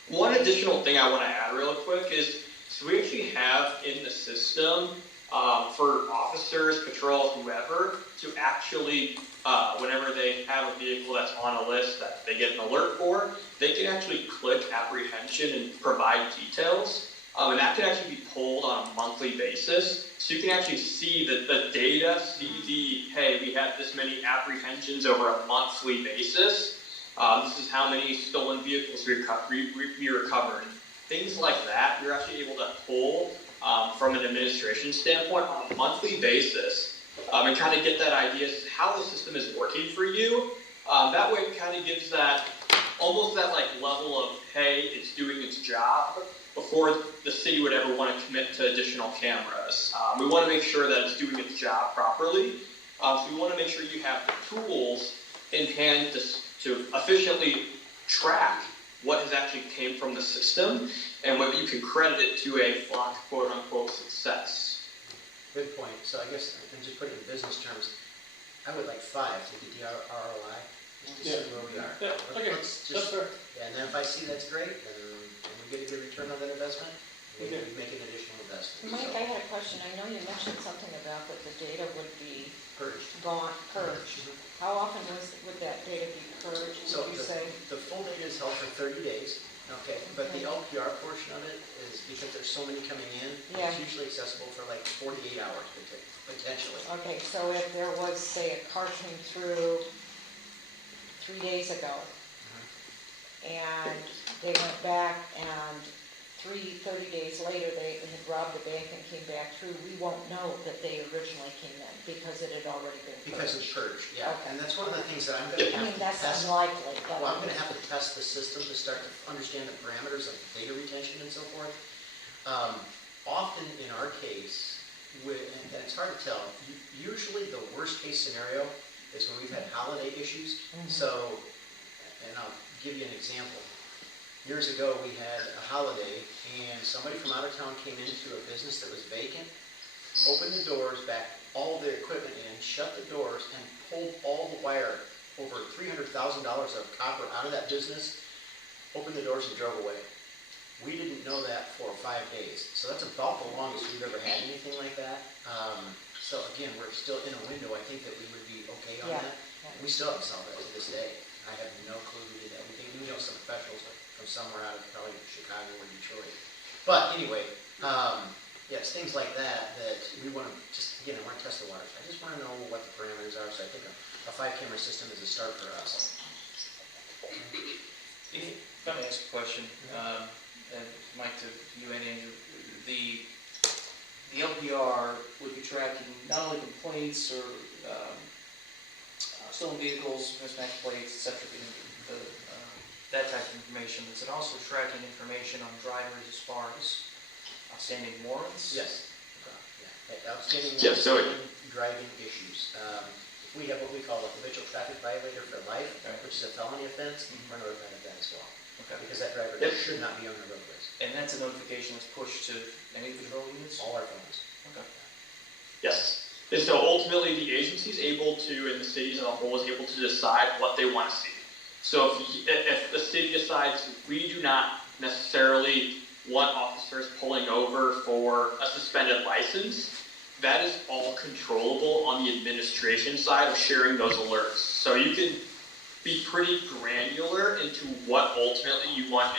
One additional thing I want to add real quick is, so we actually have in the system for officers, patrols, whoever, to actually, whenever they have a vehicle that's on a list that they get an alert for, they can actually click apprehension and provide details. And that can actually be pulled on a monthly basis. So you can actually see the data, hey, we have this many apprehensions over a monthly basis. This is how many stolen vehicles we recovered. Things like that, you're actually able to pull from an administration standpoint on a monthly basis and kind of get that idea as to how the system is working for you. That way it kind of gives that, almost that like level of, hey, it's doing its job before the city would ever want to commit to additional cameras. We want to make sure that it's doing its job properly. So we want to make sure you have the tools in hand to efficiently track what has actually came from the system and what you can credit it to a flock quote-unquote success. Good point. So I guess, and just put it in business terms, I would like 5 to get the ROI, just to see where we are. Yeah, okay, Let's that's fair. Yeah, and then if I see that's great, then we get a good return on that investment, maybe we make an additional investment. Mike, I had a question. I know you mentioned something about that the data would be Purged. purged. How often would that data be purged, So would you say? the full data is held for 30 days, okay, but the LPR portion of it is because there's so many coming in, Yeah. it's usually accessible for like 48 hours potentially. Okay, so if there was, say, a car came through 3 days ago, and they went back and 30 days later, they had robbed the bank and came back through, we won't know that they originally came in because it had already been purged. Because it's purged, yeah, Okay. and that's one of the things that I'm gonna I have mean, to that's test. unlikely, but. Well, I'm gonna have to test the system to start to understand the parameters of data retention and so forth. Often in our case, and it's hard to tell, usually the worst case scenario is when we've had holiday issues. So, and I'll give you an example. Years ago, we had a holiday and somebody from out of town came into a business that was vacant, opened the doors, backed all of their equipment in, shut the doors, and pulled all the wire, over $300,000 of copper out of that business, opened the doors and drove away. We didn't know that for 5 days. So that's about the longest we've ever had anything like that. So again, we're still in a window. I think that we would be okay on Yeah. that. We still haven't solved that to this day. I have no clue who did that. We know some professionals from somewhere out of probably Chicago or Detroit. But anyway, yeah, it's things like that that we want to just, again, I want to test the waters. I just want to know what the parameters are. So I think a 5-camera system is a start for us. If I may ask a question, and Mike, to you and Andrew, the LPR would be tracking not only complaints or stolen vehicles, mismatched plates, etc., that type of information, but is it also tracking information on drivers as far as outstanding warrants? Yes. Yeah. Outstanding Yeah, so driving issues. We have what we call a habitual traffic violator for life, which is a felony offense. We're notified of that as well. Okay. Because that driver should not be on the roadways. And that's a notification that's pushed to any patrol units? All our phones. Okay. Yes. And so ultimately, the agency is able to, and the cities as a whole is able to decide what they want to see. So if the city decides we do not necessarily want officers pulling over for a suspended license, that is all controllable on the administration side of sharing those alerts. So you can be pretty granular into what ultimately you want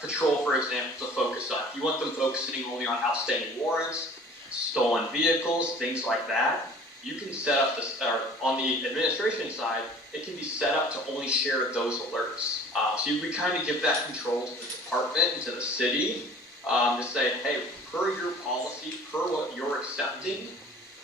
patrol, for example, to focus on. If you want them focusing only on outstanding warrants, stolen vehicles, things like that, you can set up this, or on the administration side, it can be set up to only share those alerts. So we kind of give that control to the department and to the city to say, hey, per your policy, per what you're accepting,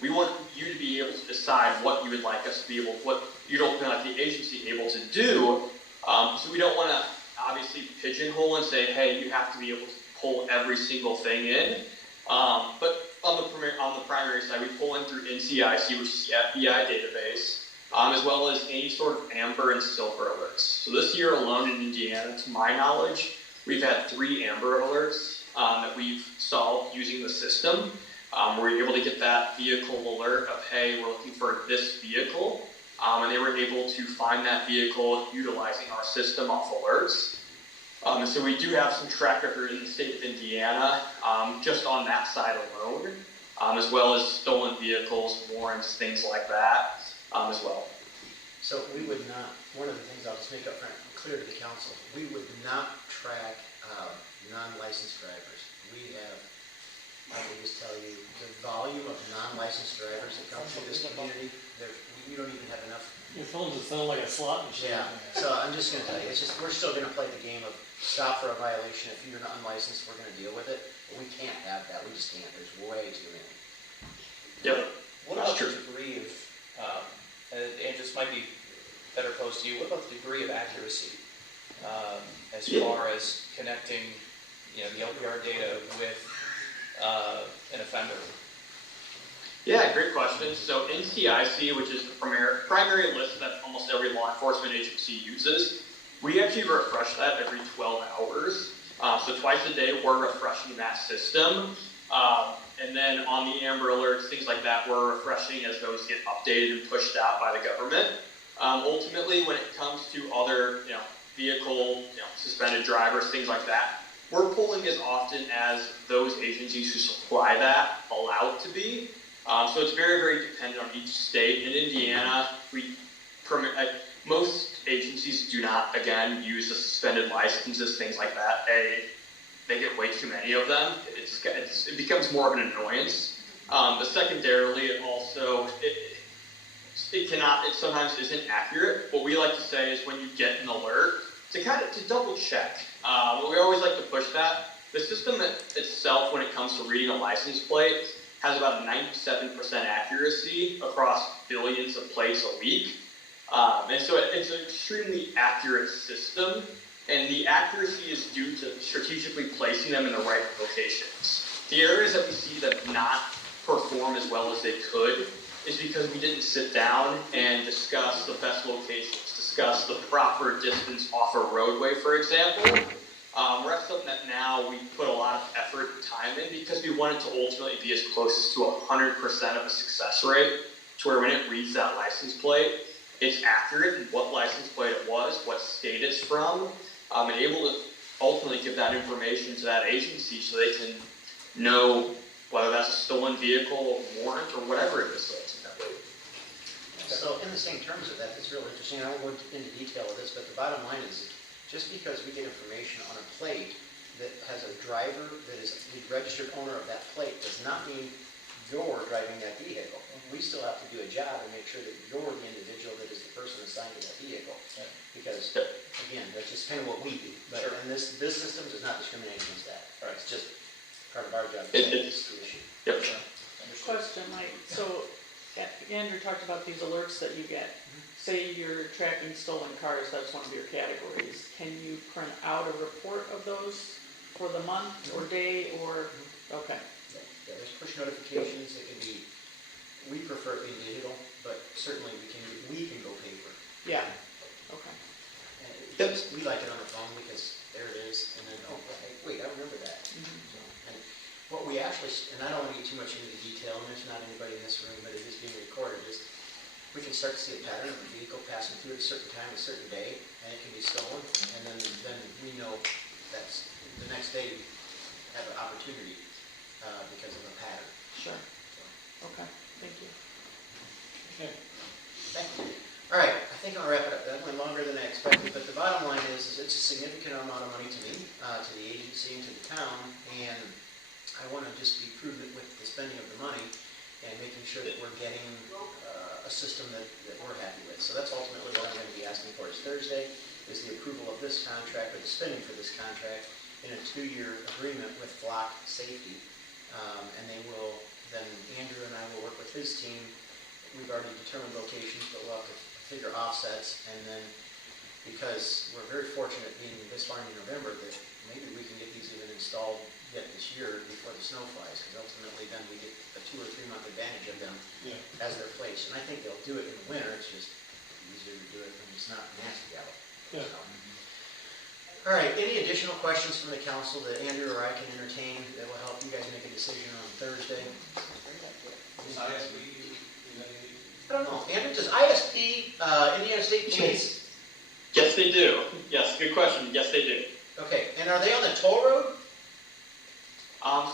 we want you to be able to decide what you would like us to be able, what you don't feel like the agency able to do. So we don't want to obviously pigeonhole and say, hey, you have to be able to pull every single thing in. But on the primary side, we pull in through NCIC, which is the FBI database, as well as any sort of amber and silver alerts. So this year alone in Indiana, to my knowledge, we've had 3 amber alerts that we've solved using the system. We're able to get that vehicle alert of, hey, we're looking for this vehicle. And they were able to find that vehicle utilizing our system off alerts. And so we do have some track record in the state of Indiana, just on that side alone, as well as stolen vehicles, warrants, things like that, as well. So we would not, one of the things I'll just make up front, clear to the council, we would not track non-licensed drivers. We have, I can just tell you, the volume of non-licensed drivers that come through this community, you don't even have enough. Your phone just sound like a slot machine. Yeah, so I'm just gonna tell you, it's just, we're still gonna play the game of stop for a violation. If you're not unlicensed, we're gonna deal with it. But we can't have that, we just can't, there's way too many. Yep. What about the degree of, and this might be better posed to you, what about the degree of accuracy as far as connecting, the LPR data with an offender? Yeah, great question. So NCIC, which is the primary list that almost every law enforcement agency uses, we actually refresh that every 12 hours. So twice a day, we're refreshing that system. And then on the Amber Alerts, things like that, we're refreshing as those get updated and pushed out by the government. Ultimately, when it comes to other, vehicle, suspended drivers, things like that, we're pulling as often as those agencies who supply that allow it to be. So it's very, very dependent on each state. In Indiana, most agencies do not, again, use the suspended licenses, things like that. They get way too many of them. It becomes more of an annoyance. But secondarily, it sometimes isn't accurate. What we like to say is when you get an alert, to double check. We always like to push that. The system itself, when it comes to reading a license plate, has about a 97% accuracy across billions of plates a week. And so it's an extremely accurate system, and the accuracy is due to strategically placing them in the right locations. The areas that we see them not perform as well as they could is because we didn't sit down and discuss the best locations, discuss the proper distance off a roadway, for example. We're at something that now we put a lot of effort and time in because we want it to ultimately be as close as to 100% of a success rate, to where when it reads that license plate, it's accurate in what license plate it was, what state it's from, and able to ultimately give that information to that agency so they can know whether that's a stolen vehicle, a warrant, or whatever it is ultimately. So in the same terms of that, it's real interesting. I won't go into detail of this, but the bottom line is, just because we get information on a plate that has a driver that is the registered owner of that plate does not mean you're driving that vehicle. We still have to do a job and make sure that you're the individual that is the person assigned to that vehicle. Because, again, that's just kind of what we do. But, and this system does not discriminate against that. It's just part of our job. It's the issue. Yep. Question, Mike, so Andrew talked about these alerts that you get. Say you're tracking stolen cars, that's one of your categories. Can you print out a report of those for the month or day or, okay. Yeah, there's push notifications. It can be, we prefer it being digital, but certainly we can go paper. Yeah, okay. And we like it on the phone because there it is, and then, oh, hey, wait, I remember that. So, and what we actually, and I don't want to get too much into the detail, and there's not anybody in this room, but it is being recorded, is we can start to see a pattern of a vehicle passing through at a certain time, a certain day, and it can be stolen, and then we know that's the next day we have an opportunity because of a pattern. Sure. Okay, thank you. Okay. Thank you. All right, I think I'll wrap it up. That went longer than I expected, but the bottom line is it's a significant amount of money to me, to the agency, and to the town, and I want to just be prudent with the spending of the money and making sure that we're getting a system that we're happy with. So that's ultimately what I'm going to be asking for this Thursday, is the approval of this contract, or the spending for this contract, in a 2-year agreement with Flock Safety. And they will, then Andrew and I will work with his team. We've already determined locations, but we'll have to figure offsets. And then, because we're very fortunate being this far into November, that maybe we can get these even installed yet this year before the snow flies. Because ultimately then we get a 2 or 3 month advantage of them as they're placed. And I think they'll do it in the winter. It's just easier to do it when it's not nasty out. Yeah. So. All right, any additional questions from the council that Andrew or I can entertain that will help you guys make a decision on Thursday? I don't know. Andrew, does ISP, Indiana State Police? Yes, they do. Yes, good question. Yes, they do. Okay, and are they on the toll road?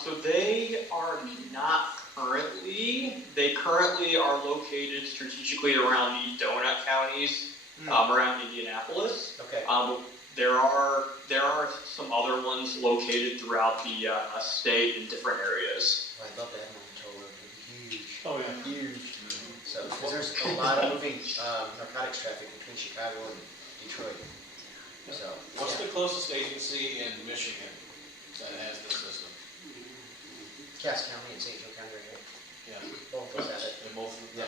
So they are not currently. They currently are located strategically around the donut counties, around Indianapolis. Okay. There are some other ones located throughout the state in different areas. Oh, I'd love to have them on the toll road. It'd be huge. Oh, yeah. Huge. So, because there's a lot of moving narcotics traffic between Chicago and Detroit. So, What's yeah. the closest agency in Michigan that has this system? Cass County and St. Joe County, right? Yeah. Both of us have it. In both of the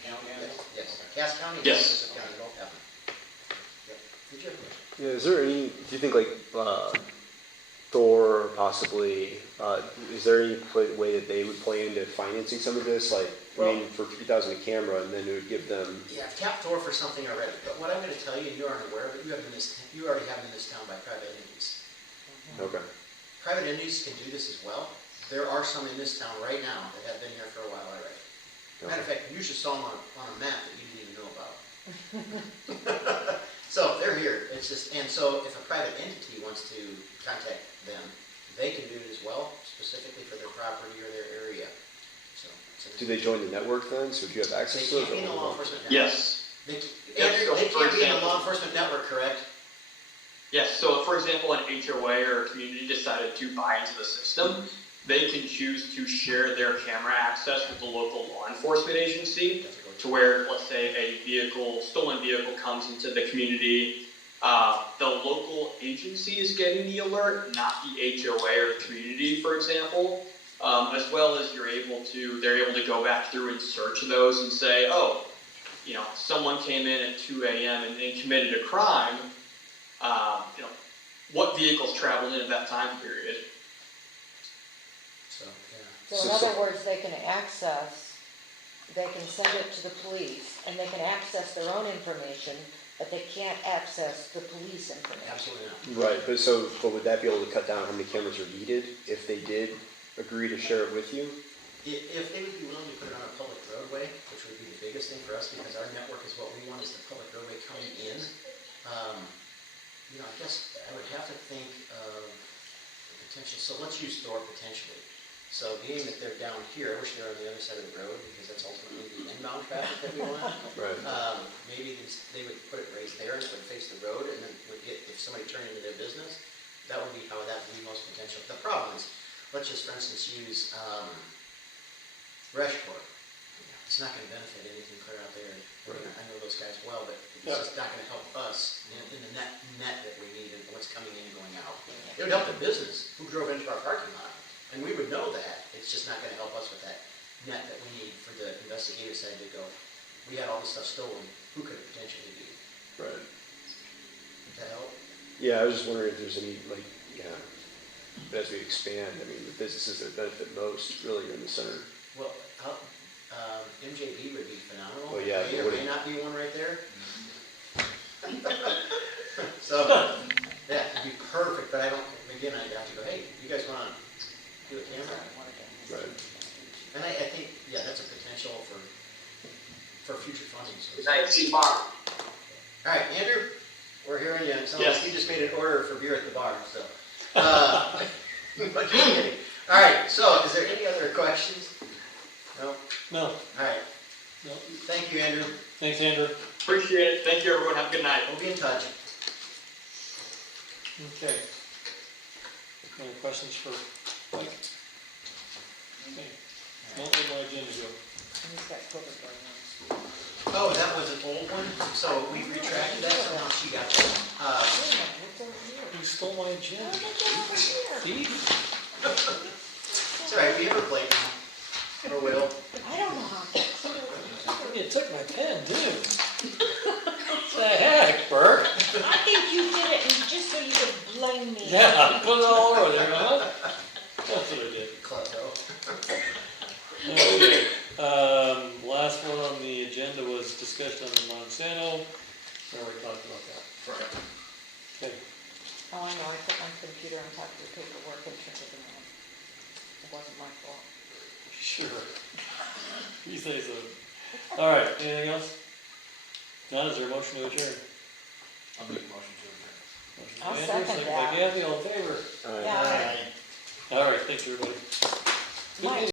county has it? Yes. Cass County and Yes. St. Joe County both have it. Yep. Did you have a question? Yeah, is there any, do you think like Thor possibly, is there any way that they would play into financing some of this? Like, I mean, for $50,000 a camera, and then it would give them. Yeah, I've tapped Thor for something already, but what I'm going to tell you, and you aren't aware, but you already have them in this town by private entities. Okay. Private entities can do this as well. There are some in this town right now that have been here for a while already. Matter of fact, you just saw them on a map that you didn't even know about. So they're here. It's just, and so if a private entity wants to contact them, they can do it as well, specifically for their property or their area. So. Do they join the network then? So do you have access to They it? can't be in the law enforcement network. Yes. They Yes, so can't for be in the example- law enforcement network, correct? Yes, so for example, an HOA or a community decided to buy into the system, they can choose to share their camera access with the local law enforcement agency to where, let's say, a stolen vehicle comes into the community. The local agency is getting the alert, not the HOA or the community, for example. As well as they're able to go back through and search those and say, oh, someone came in at 2 a.m. and committed a crime. What vehicles traveled in at that time period? So, yeah. So in other words, they can send it to the police, and they can access their own information, but they can't access the police information. Absolutely not. Right, but would that be able to cut down how many cameras are needed if they did agree to share it with you? If they would be willing to put it on a public roadway, which would be the biggest thing for us, because our network is what we want is the public roadway coming in. I guess I would have to think of the potential, so let's use Thor potentially. So being that they're down here, I wish they were on the other side of the road, because that's ultimately the inbound traffic that we want. Right. Maybe they would put it right there and it would face the road, and then would get, if somebody turned into their business, that would be how that would be most potential. The problem is, let's just for instance use Rushport. It's not going to benefit anything clear out there. Right. I know those guys well, but it's just not going to help us in the net that we need and what's coming in and going out. It would help the business who drove into our parking lot, and we would know that. It's just not going to help us with that net that we need for the investigative side to go. We had all this stuff stolen. Who could it potentially be? Right. Would that help? Yeah, I was just wondering if there's any, as we expand, I mean, the businesses that benefit most really are in the center. Well, MJB would be phenomenal. Well, yeah, There may not be one right there. So, yeah, it'd be perfect, but I'd have to go, hey, you guys want to do a camera? Right. And I think, that's a potential for future funding. So. Good night, see you tomorrow. All right, Andrew, we're hearing you. It sounds Yes. like you just made an order for beer at the bar, so. But just kidding. All right, so is there any other questions? No? No. All right. No. Thank you, Andrew. Thanks, Andrew. Appreciate it. Thank you, everyone. Have a good night. We'll be in touch. Okay. Any questions for Mike? Okay. Not on my agenda, Joe. And he's got COVID going on. Oh, that was an old one, so we retracted that, so now she got that. You stole my gem. Thief? It's all right, if you ever play now, or will. I don't know how. You took my pen, too. What the heck, Bert? I think you did it and just so you could blame me. Yeah, put it all over there, huh? That's what I did. Clever. Okay, last one on the agenda was discussion on the Monsanto. We already talked about that. Right. Okay, Oh, I know, I put my computer on top of the paperwork and turned it around. It wasn't my fault. sure. You say so. All right, anything else? None, is there a motion to adjourn? I'll make a motion to adjourn. Motion I'll by Andrew, second second by that. Kathy, all in favor? Yeah. All right, thanks, everybody. Good Mike. meeting.